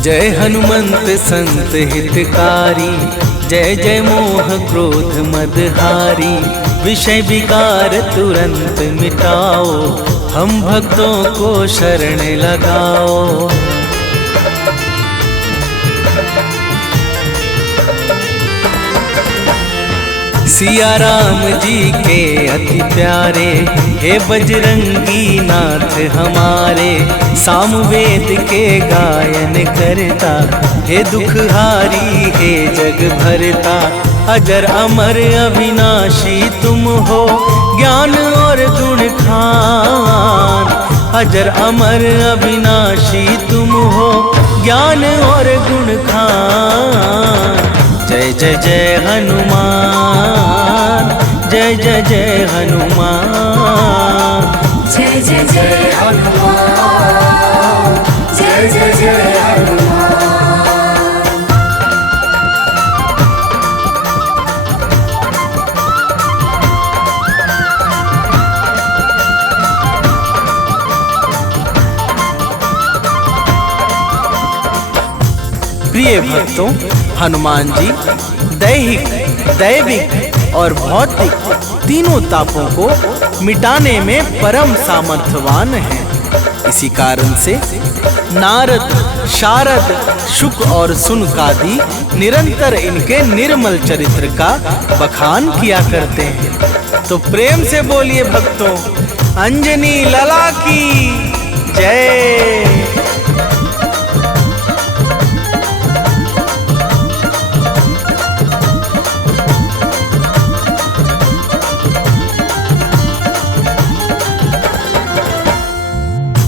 जय हनुमंत संत हितकारी, जय जय मोह क्रोध मदहारी, विषय विकार तुरंत मिटाओ, हम भक्तों को शरण लगाओ। सिया राम जी के अति प्यारे, हे बजरंगी नाथ हमारे, सामवेद के गायन करता, हे दुखहारी हे जग भरता, अजर अमर अविनाशी तुम हो, ज्ञान और गुण खान, अजर अमर अविनाशी तुम हो, ज्ञान और गुण खान। जय जय जय हनुमान, जय जय जय हनुमान। जय जय जय हनुमान, जय जय जय हनुमान। प्रिय भक्तों, हनुमान जी दैहिक, दैविक और भौतिक तीनों तापों को मिटाने में परम सामर्थ्यवान हैं। इसी कारण से नारद, शारद, शुक और सुनकादि निरंतर इनके निर्मल चरित्र का बखान किया करते हैं। तो प्रेम से बोलिए भक्तों, अंजनी लला की जय।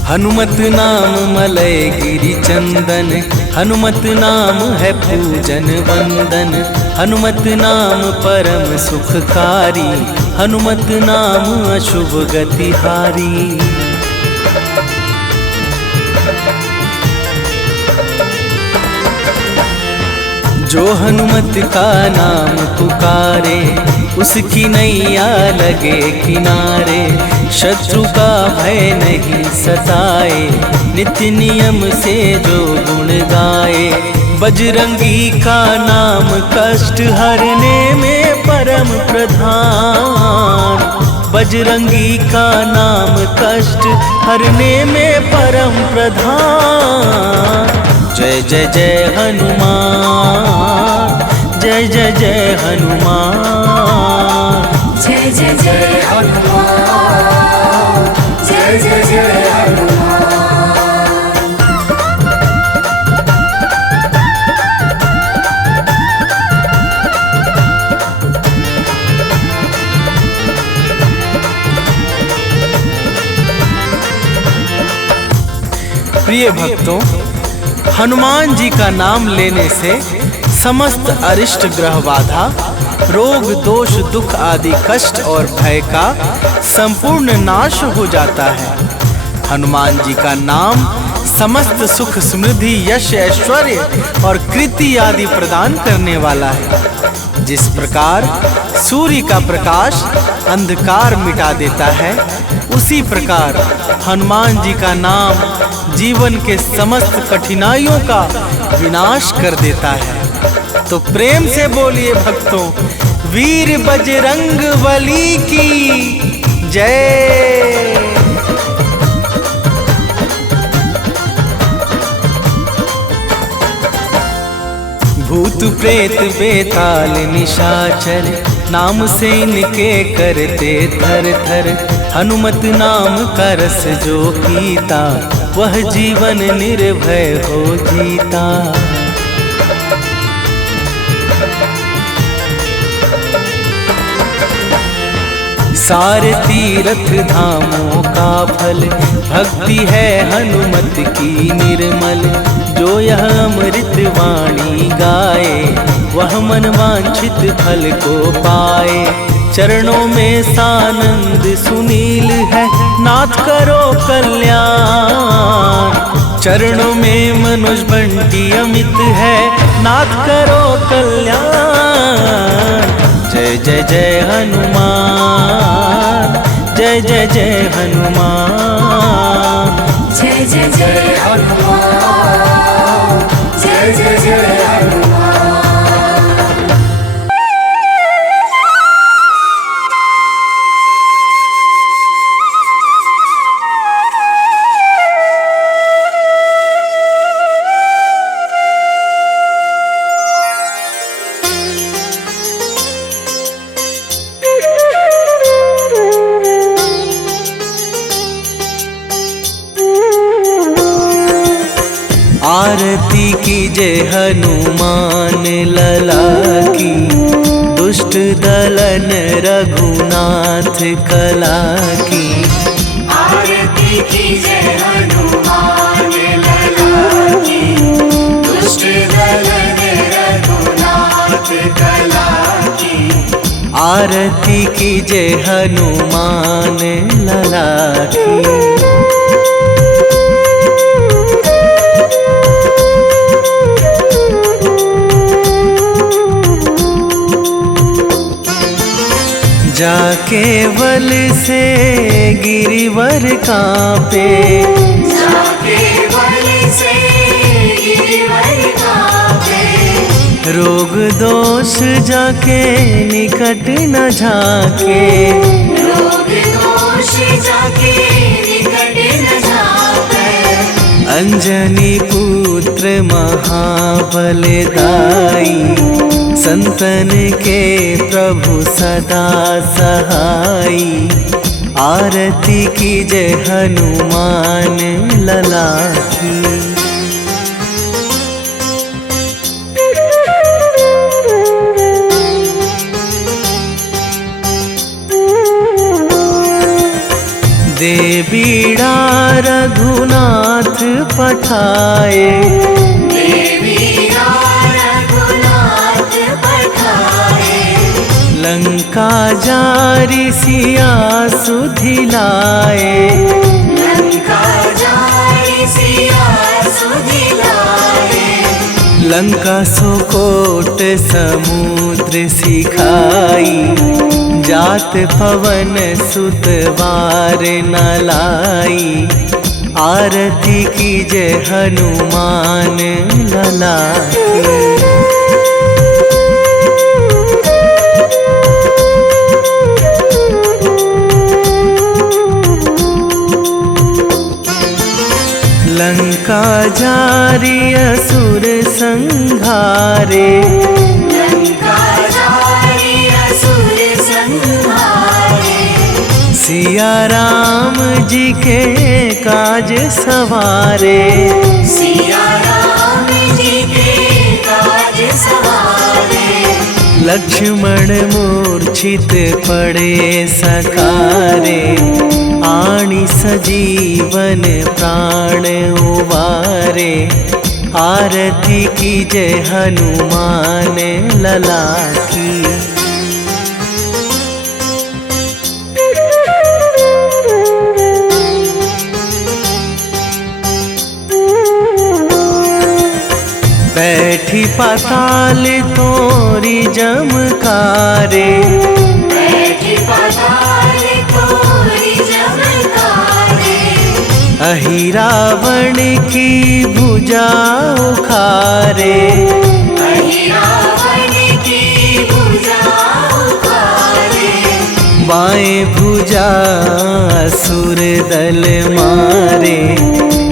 हनुमत नाम मलय गिरि चंदन, हनुमत नाम है पूजन वंदन। हनुमत नाम परम सुखकारी, हनुमत नाम अशुभ गतिहारी। जो हनुमत का नाम पुकारे, उसकी नैया लगे किनारे। शत्रु का भय नहीं सताए, नित्य नियम से जो गुण गाए। बजरंगी का नाम कष्ट हरने में परम प्रधान। बजरंगी का नाम कष्ट हरने में परम प्रधान। जय जय जय हनुमान, जय जय जय हनुमान। जय जय जय हनुमान, जय जय जय हनुमान। प्रिय भक्तों, हनुमान जी का नाम लेने से समस्त अरिष्ट ग्रह बाधा, रोग दोष दुख आदि कष्ट और भय का संपूर्ण नाश हो जाता है। हनुमान जी का नाम समस्त सुख समृद्धि यश ऐश्वर्य और कृति आदि प्रदान करने वाला है। जिस प्रकार सूर्य का प्रकाश अंधकार मिटा देता है, उसी प्रकार हनुमान जी का नाम जीवन के समस्त कठिनाइयों का विनाश कर देता है। तो प्रेम से बोलिए भक्तों, वीर बजरंग बली की जय। भूत प्रेत बेताल निशाचर, नाम से इनके करते थर थर। हनुमत नाम का रस जो पीता, वह जीवन निर्भय हो जीता। सारे तीर्थ धामों का फल, भक्ति है हनुमत की निर्मल। जो यह अमृत वाणी गाए, वह मन वांछित फल को पाए। चरणों में सानंद सुनील है, नाथ करो कल्याण। चरणों में मनुज बंटी अमित है, नाथ करो कल्याण। जय जय जय हनुमान, जय जय जय हनुमान। जय जय जय हनुमान, जय जय जय हनुमान। आरती कीजय हनुमान लला की, दुष्ट दलन रघुनाथ कला की। आरती कीजय हनुमान लला की, दुष्ट दलन रघुनाथ आरती कीजे हनुमान लला की। जाके बल से गिरिवर कांपे, जाके बल से गिरिवर कांपे। रोग दोष जाके निकट न झाके, रोग दोष जाके निकट न झाके। अंजनी पुत्र महाबलदाई, संतन के प्रभु सदा सहाई। आरती कीजे हनुमान लला की। दे बीड़ा रघुनाथ पठाए, लंका जारी सिया सुधिलाए, लंका जारी सिया सुधिलाए। लंका सुकोट समुद्र सिखाई, जात पवन सुत वार न लाई। आरती कीजे हनुमान लला की। लंका जारी असुर संहारे, लंका जारी असुर संहारे। सिया राम जी के काज सवारे, सिया राम जी के काज सवारे। लक्ष्मण मूर्छित पड़े सकारे, आणी सजीवन प्राण उबारे। आरती कीजे हनुमान लला की। बैठी पाताल तोरी जमकारे, बैठी पाताल तोरी जमकारे। अहि रावण की भुजा उखारे, अहि रावण की भुजा उखारे। बाएं भुजा असुर दल मारे,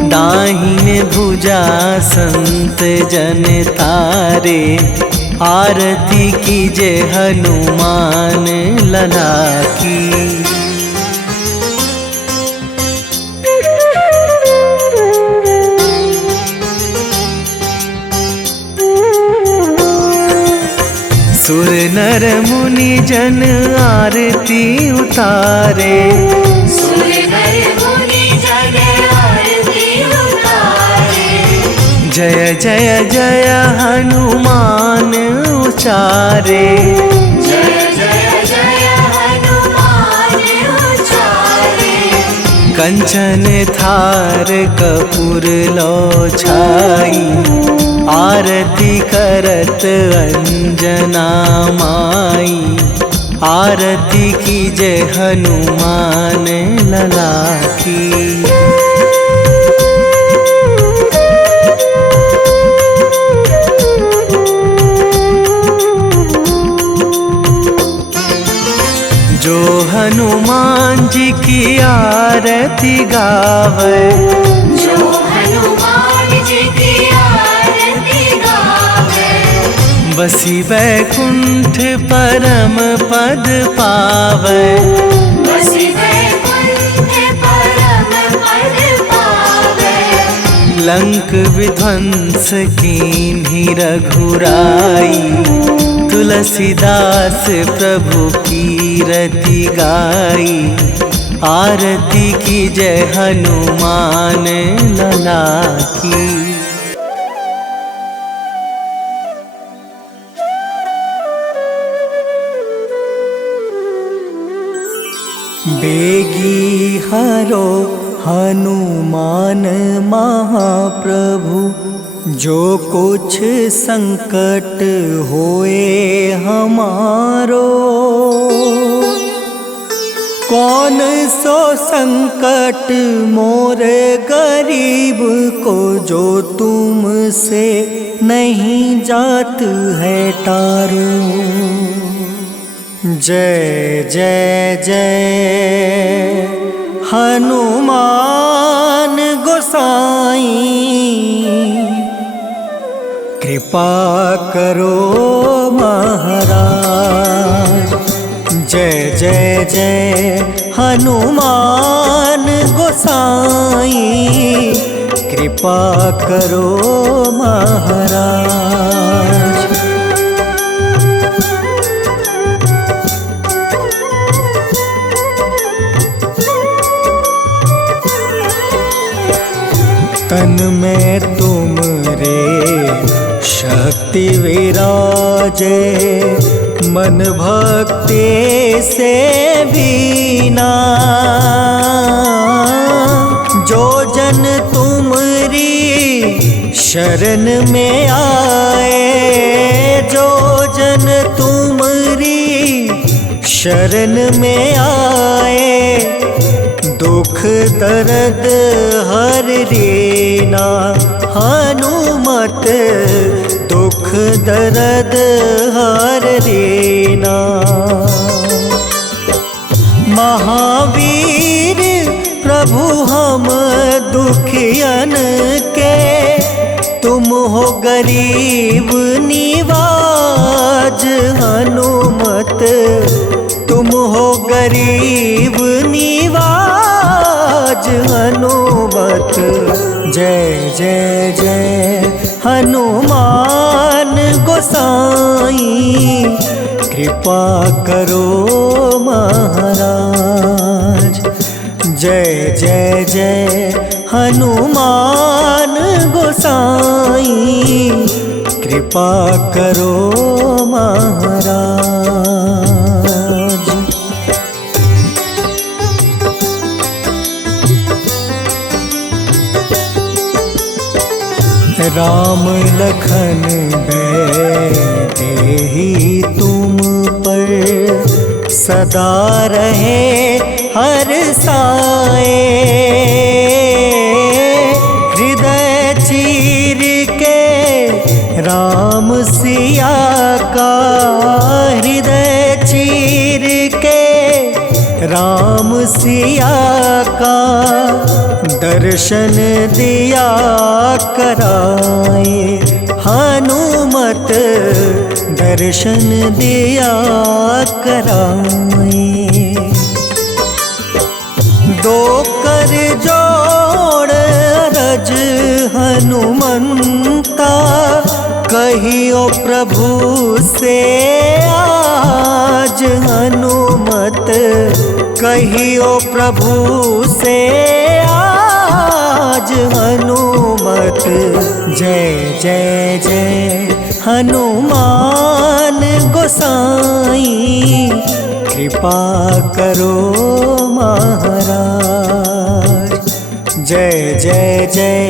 दाहिने भुजा संत जन तारे। आरती कीजे हनुमान लला की। सुर नर मुनि जन आरती उतारे, सुर नर मुनि जन आरती उतारे। जय जय जय हनुमान उचारे, जय जय जय हनुमान उचारे। कंचन थार कपूर लो छाई, आरती करत अंजना माई। आरती कीजे हनुमान लला की। जो हनुमान जी की आरती गावे, जो हनुमान जी की आरती गावे। बसी वैकुंठ परम पद पावे, बसी वैकुंठ परम पद पावे। लंक विध्वंस कीन्ही रघुराई, तुलसीदास प्रभु कीरति गाई। आरती कीजे हनुमान लला की। बेगी हरो हनुमान महाप्रभु, जो कुछ संकट होए हमारो। कौन सो संकट मोरे गरीब को, जो तुमसे नहीं जात है टारो। जय जय जय हनुमान गोसाई, कृपा करो महाराज। जय जय जय हनुमान गोसाई, कृपा करो महाराज। तन में तुमरे शक्ति विराजे, मन भक्ति से बीना। जो जन तुमरी शरण में आए, जो जन तुमरी शरण में आए, दुख दर्द हर लेना। हनुमत दुख दर्द हर लेना। महावीर प्रभु हम दुखियन के, तुम हो गरीब निवाज। हनुमत तुम हो गरीब निवाज। हनुमत जय जय जय हनुमान गोसाई, कृपा करो महाराज। जय जय जय हनुमान गोसाई, कृपा करो महाराज। राम लखन देहि तुम पर, सदा रहे हर साए। हृदय चीर के राम सिया का, हृदय चीर के राम सिया का, दर्शन दिया कराए। हनुमत दर्शन दिया कराए। दो कर जोड़ रज हनुमंता, कहियो प्रभु से आज। हनुमत कहियो प्रभु से आज। हनुमत जय जय जय हनुमान गोसाई, कृपा करो महाराज। जय जय जय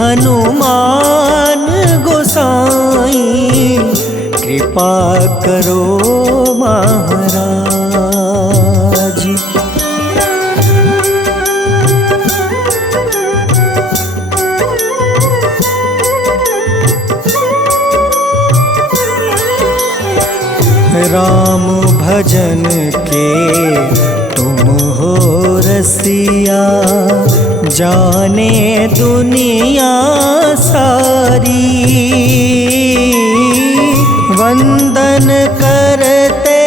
हनुमान गोसाई, कृपा करो महाराज। राम भजन के तुम हो रसिया, जाने दुनिया सारी। वंदन करते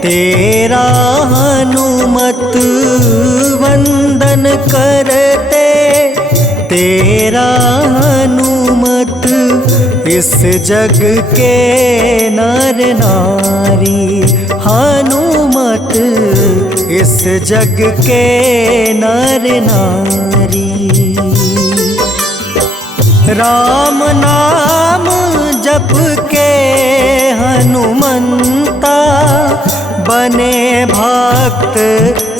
तेरा हनुमत, वंदन करते तेरा हनुमत। इस जग के नर नारी, हनुमत इस जग के नर नारी। राम नाम जप के हनुमंता, बने भक्त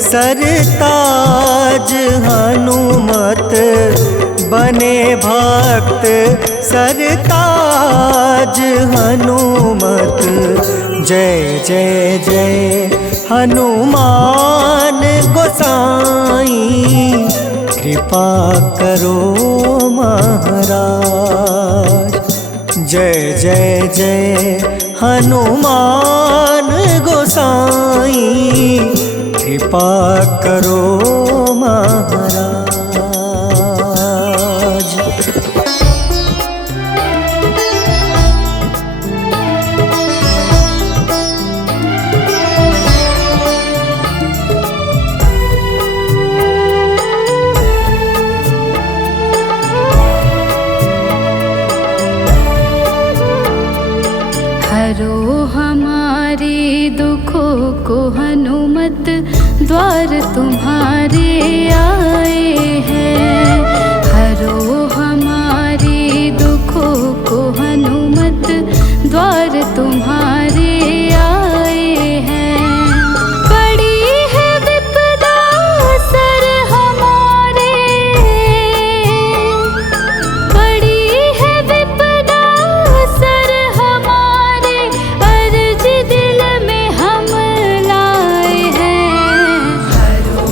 सरताज हनुमत, बने भक्त सरताज हनुमत। जय जय जय हनुमान गोसाई, कृपा करो महाराज। जय जय जय हनुमान गोसाई, कृपा करो महाराज। हरो हमारे दुखों को हनुमत, द्वार तुम्हारे आए हैं। हरो हमारे दुखों को हनुमत, द्वार तुम्हारे आए हैं। बड़ी है विपदा सर हमारे, बड़ी है विपदा सर हमारे, अर्ज दिल में हम लाए हैं। हरो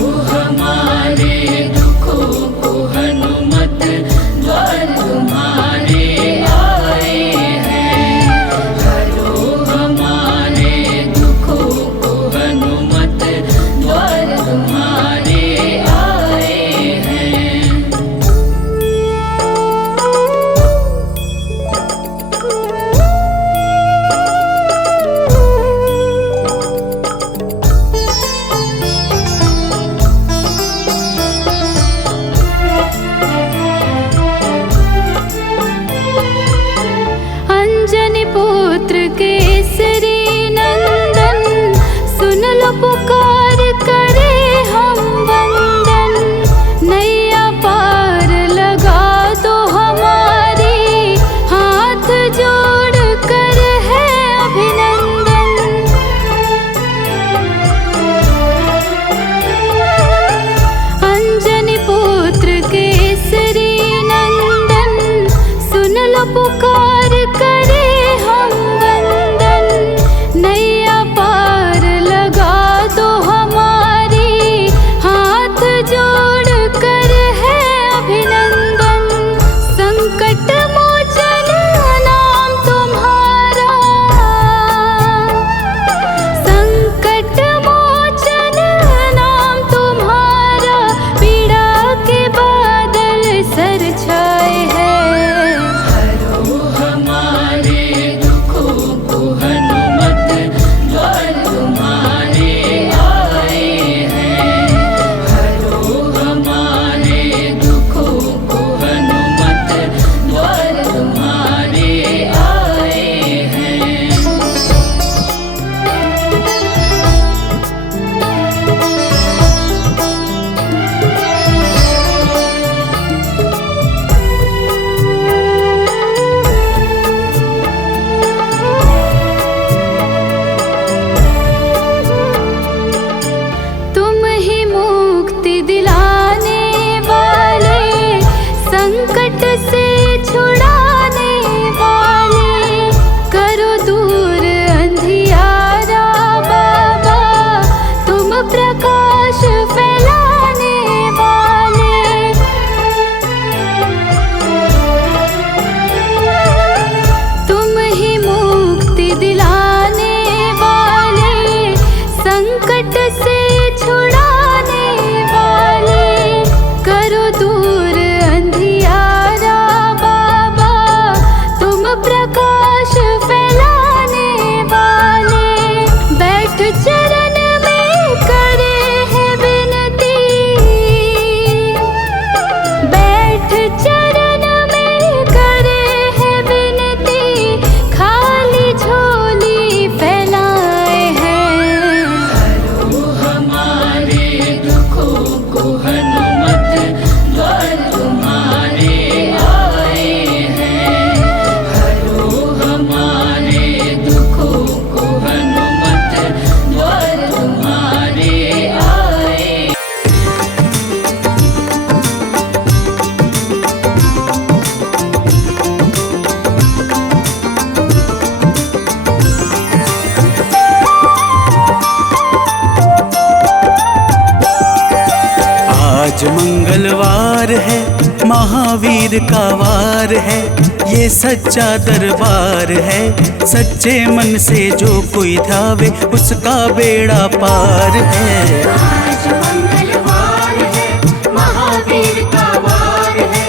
मंगलवार है, महावीर का वार है, ये सच्चा दरबार है। सच्चे मन से जो कोई ध्यावे उसका बेड़ा पार है। आज मंगलवार है, महावीर का वार है,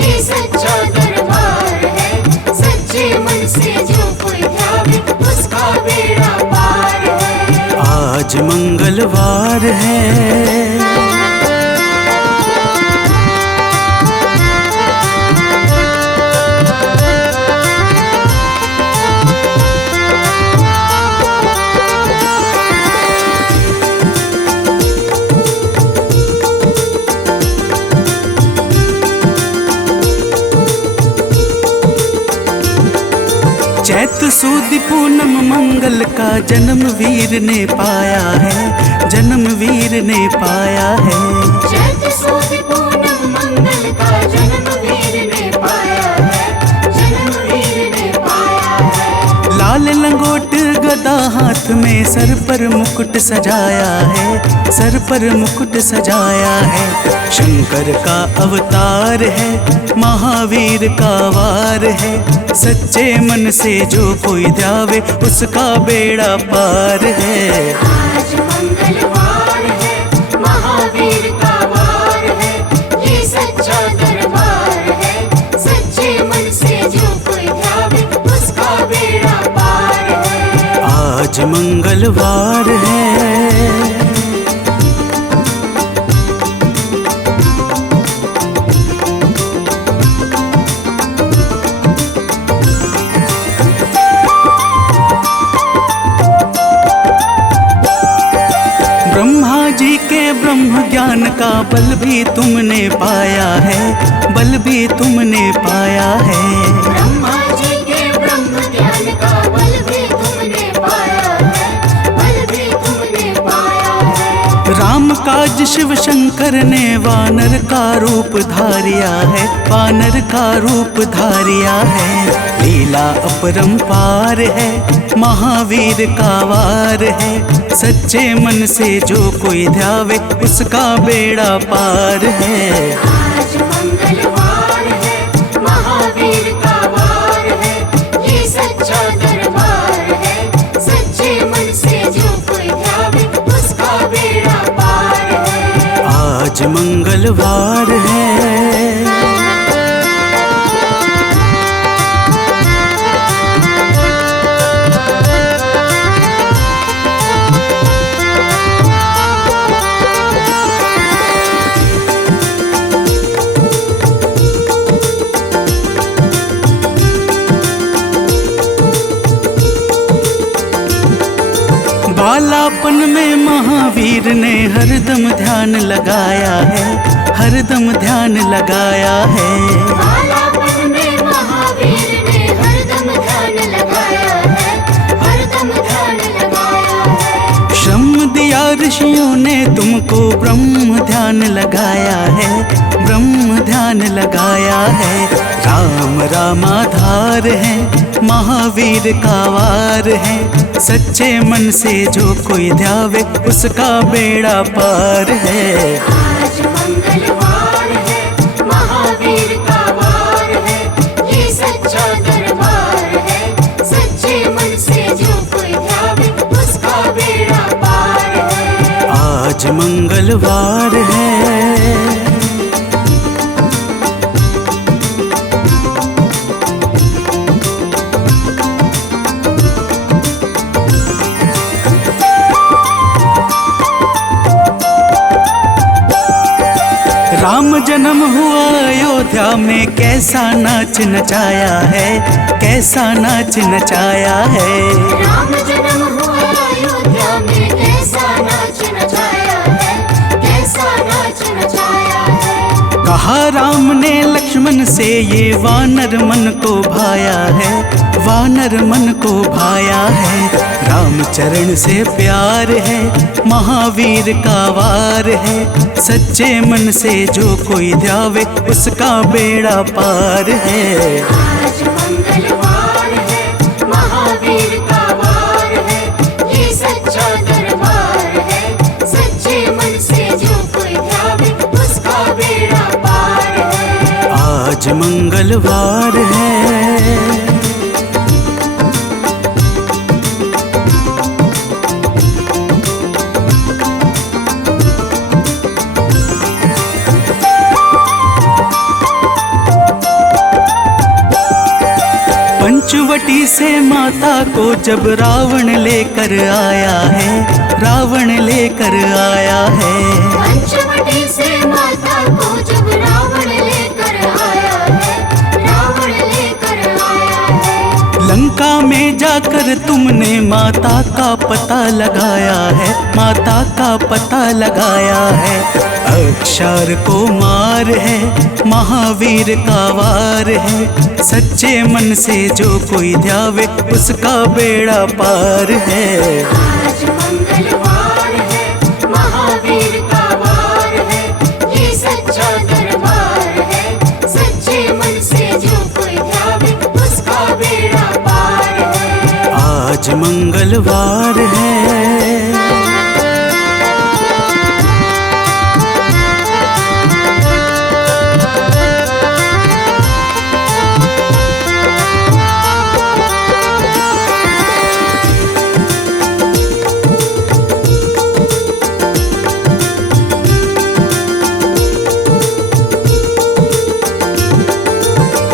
ये सच्चा दरबार है। सच्चे मन से जो कोई ध्यावे उसका बेड़ा पार है। आज मंगलवार है। चैत सुद पूनम मंगल का जन्म वीर ने पाया है, जन्म वीर ने पाया है। चैत सुद पूनम मंगल का जन्म वीर ने पाया है, जन्म वीर ने पाया है। लाल लंगोट गदा हाथ में, सर पर मुकुट सजाया है, सर पर मुकुट सजाया है। शंकर का अवतार है, महावीर का वार है। सच्चे मन से जो कोई ध्यावे उसका बेड़ा पार है। आज मंगलवार है, महावीर का वार है, ये सच्चा दरबार है। सच्चे मन से जो कोई ध्यावे उसका बेड़ा पार है। आज मंगलवार है। ब्रह्मा जी के ब्रह्म ज्ञान का बल भी तुमने पाया है, बल भी तुमने पाया है। ब्रह्मा जी के ब्रह्म ज्ञान का बल भी तुमने पाया है, बल भी तुमने पाया है। राम काज शिव शंकर ने वानर का रूप धारिया है, वानर का रूप धारिया है। लीला अपरंपार है, महावीर का वार है। सच्चे मन से जो कोई ध्यावे उसका बेड़ा पार है। आज मंगलवार है, महावीर का वार है, ये सच्चा दरबार है। सच्चे मन से जो कोई ध्यावे उसका बेड़ा पार है। आज मंगलवार है। बालापन में महावीर ने हरदम ध्यान लगाया है, हरदम ध्यान लगाया है। बालापन में महावीर ने हरदम ध्यान लगाया है, हरदम ध्यान लगाया है। श्रम दिया ऋषियों ने तुमको, ब्रह्म ध्यान लगाया है, ब्रह्म ध्यान लगाया है। राम रामाधार है, महावीर का वार है। सच्चे मन से जो कोई ध्यावे उसका बेड़ा पार है। आज मंगलवार है, महावीर का वार है, ये सच्चा दरबार है। सच्चे मन से जो कोई ध्यावे उसका बेड़ा पार है। आज मंगलवार है। राम जन्म हुआ अयोध्या में, कैसा नाच नचाया है, कैसा नाच नचाया है। राम जन्म हुआ अयोध्या में, कैसा नाच नचाया है, कैसा नाच नचाया है। कहा राम ने लक्ष्मण से, ये वानर मन को भाया है, वानर मन को भाया है। राम चरण से प्यार है, महावीर का वार है। सच्चे मन से जो कोई ध्यावे उसका बेड़ा पार है। आज मंगलवार है, महावीर का वार है, ये सच्चा दरबार है। सच्चे मन से जो कोई ध्यावे उसका मंगलवार है। पंचवटी से माता को जब रावण लेकर आया है, रावण लेकर आया है। पंचवटी से माता को जब रावण लेकर आया है, रावण लेकर आया है। लंका में जाकर तुमने माता का पता लगाया है, माता का पता लगाया है। अक्षर को मार है, महावीर का वार है। सच्चे मन से जो कोई ध्यावे उसका बेड़ा पार है। आज मंगलवार है, महावीर का वार है, ये सच्चा दरबार है। सच्चे मन से जो कोई ध्यावे उसका बेड़ा पार है। आज मंगलवार है।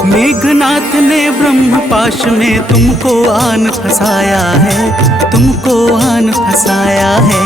मेघनाथ ने ब्रह्मपाश में तुमको आन फंसाया है, तुमको आन फंसाया है।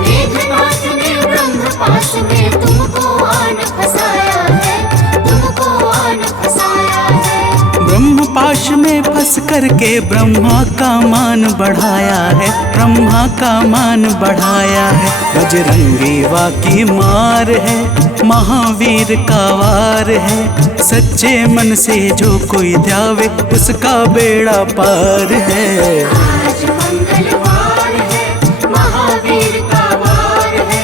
मेघनाथ ने ब्रह्मपाश में तुमको आन फंसाया है, तुमको आन फंसाया है। ब्रह्मपाश में फंस करके ब्रह्मा का मान बढ़ाया है, ब्रह्मा का मान बढ़ाया है। बजरंगी वाकी मार है, महावीर का वार है। सच्चे मन से जो कोई ध्यावे उसका बेड़ा पार है। आज मंगलवार है, महावीर का वार है,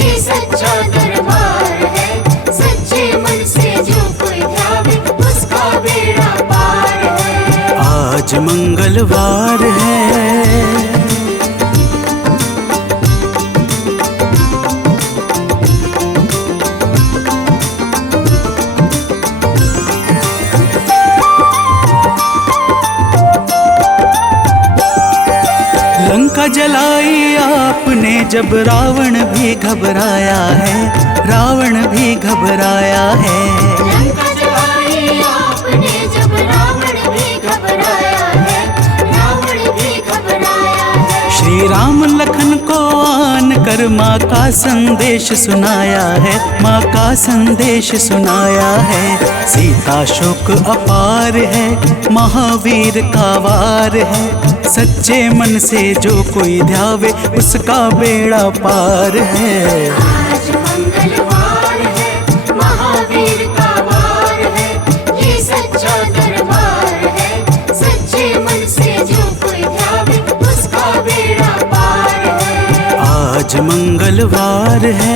ये सच्चा दरबार है। सच्चे मन से जो कोई ध्यावे उसका बेड़ा पार है। आज मंगलवार है। लंका जलाई आपने जब रावण भी घबराया है, रावण भी घबराया है। लंका जलाई आपने जब रावण भी घबराया है, रावण भी घबराया है। श्री राम लखन को आन कर माँ का संदेश सुनाया है, माँ का संदेश सुनाया है। सीता शोक अपार है, महावीर का वार है। सच्चे मन से जो कोई ध्यावे उसका बेड़ा पार है। आज मंगलवार है, महावीर का वार है, ये सच्चा दरबार है। सच्चे मन से जो कोई ध्यावे उसका बेड़ा पार है। आज मंगलवार है।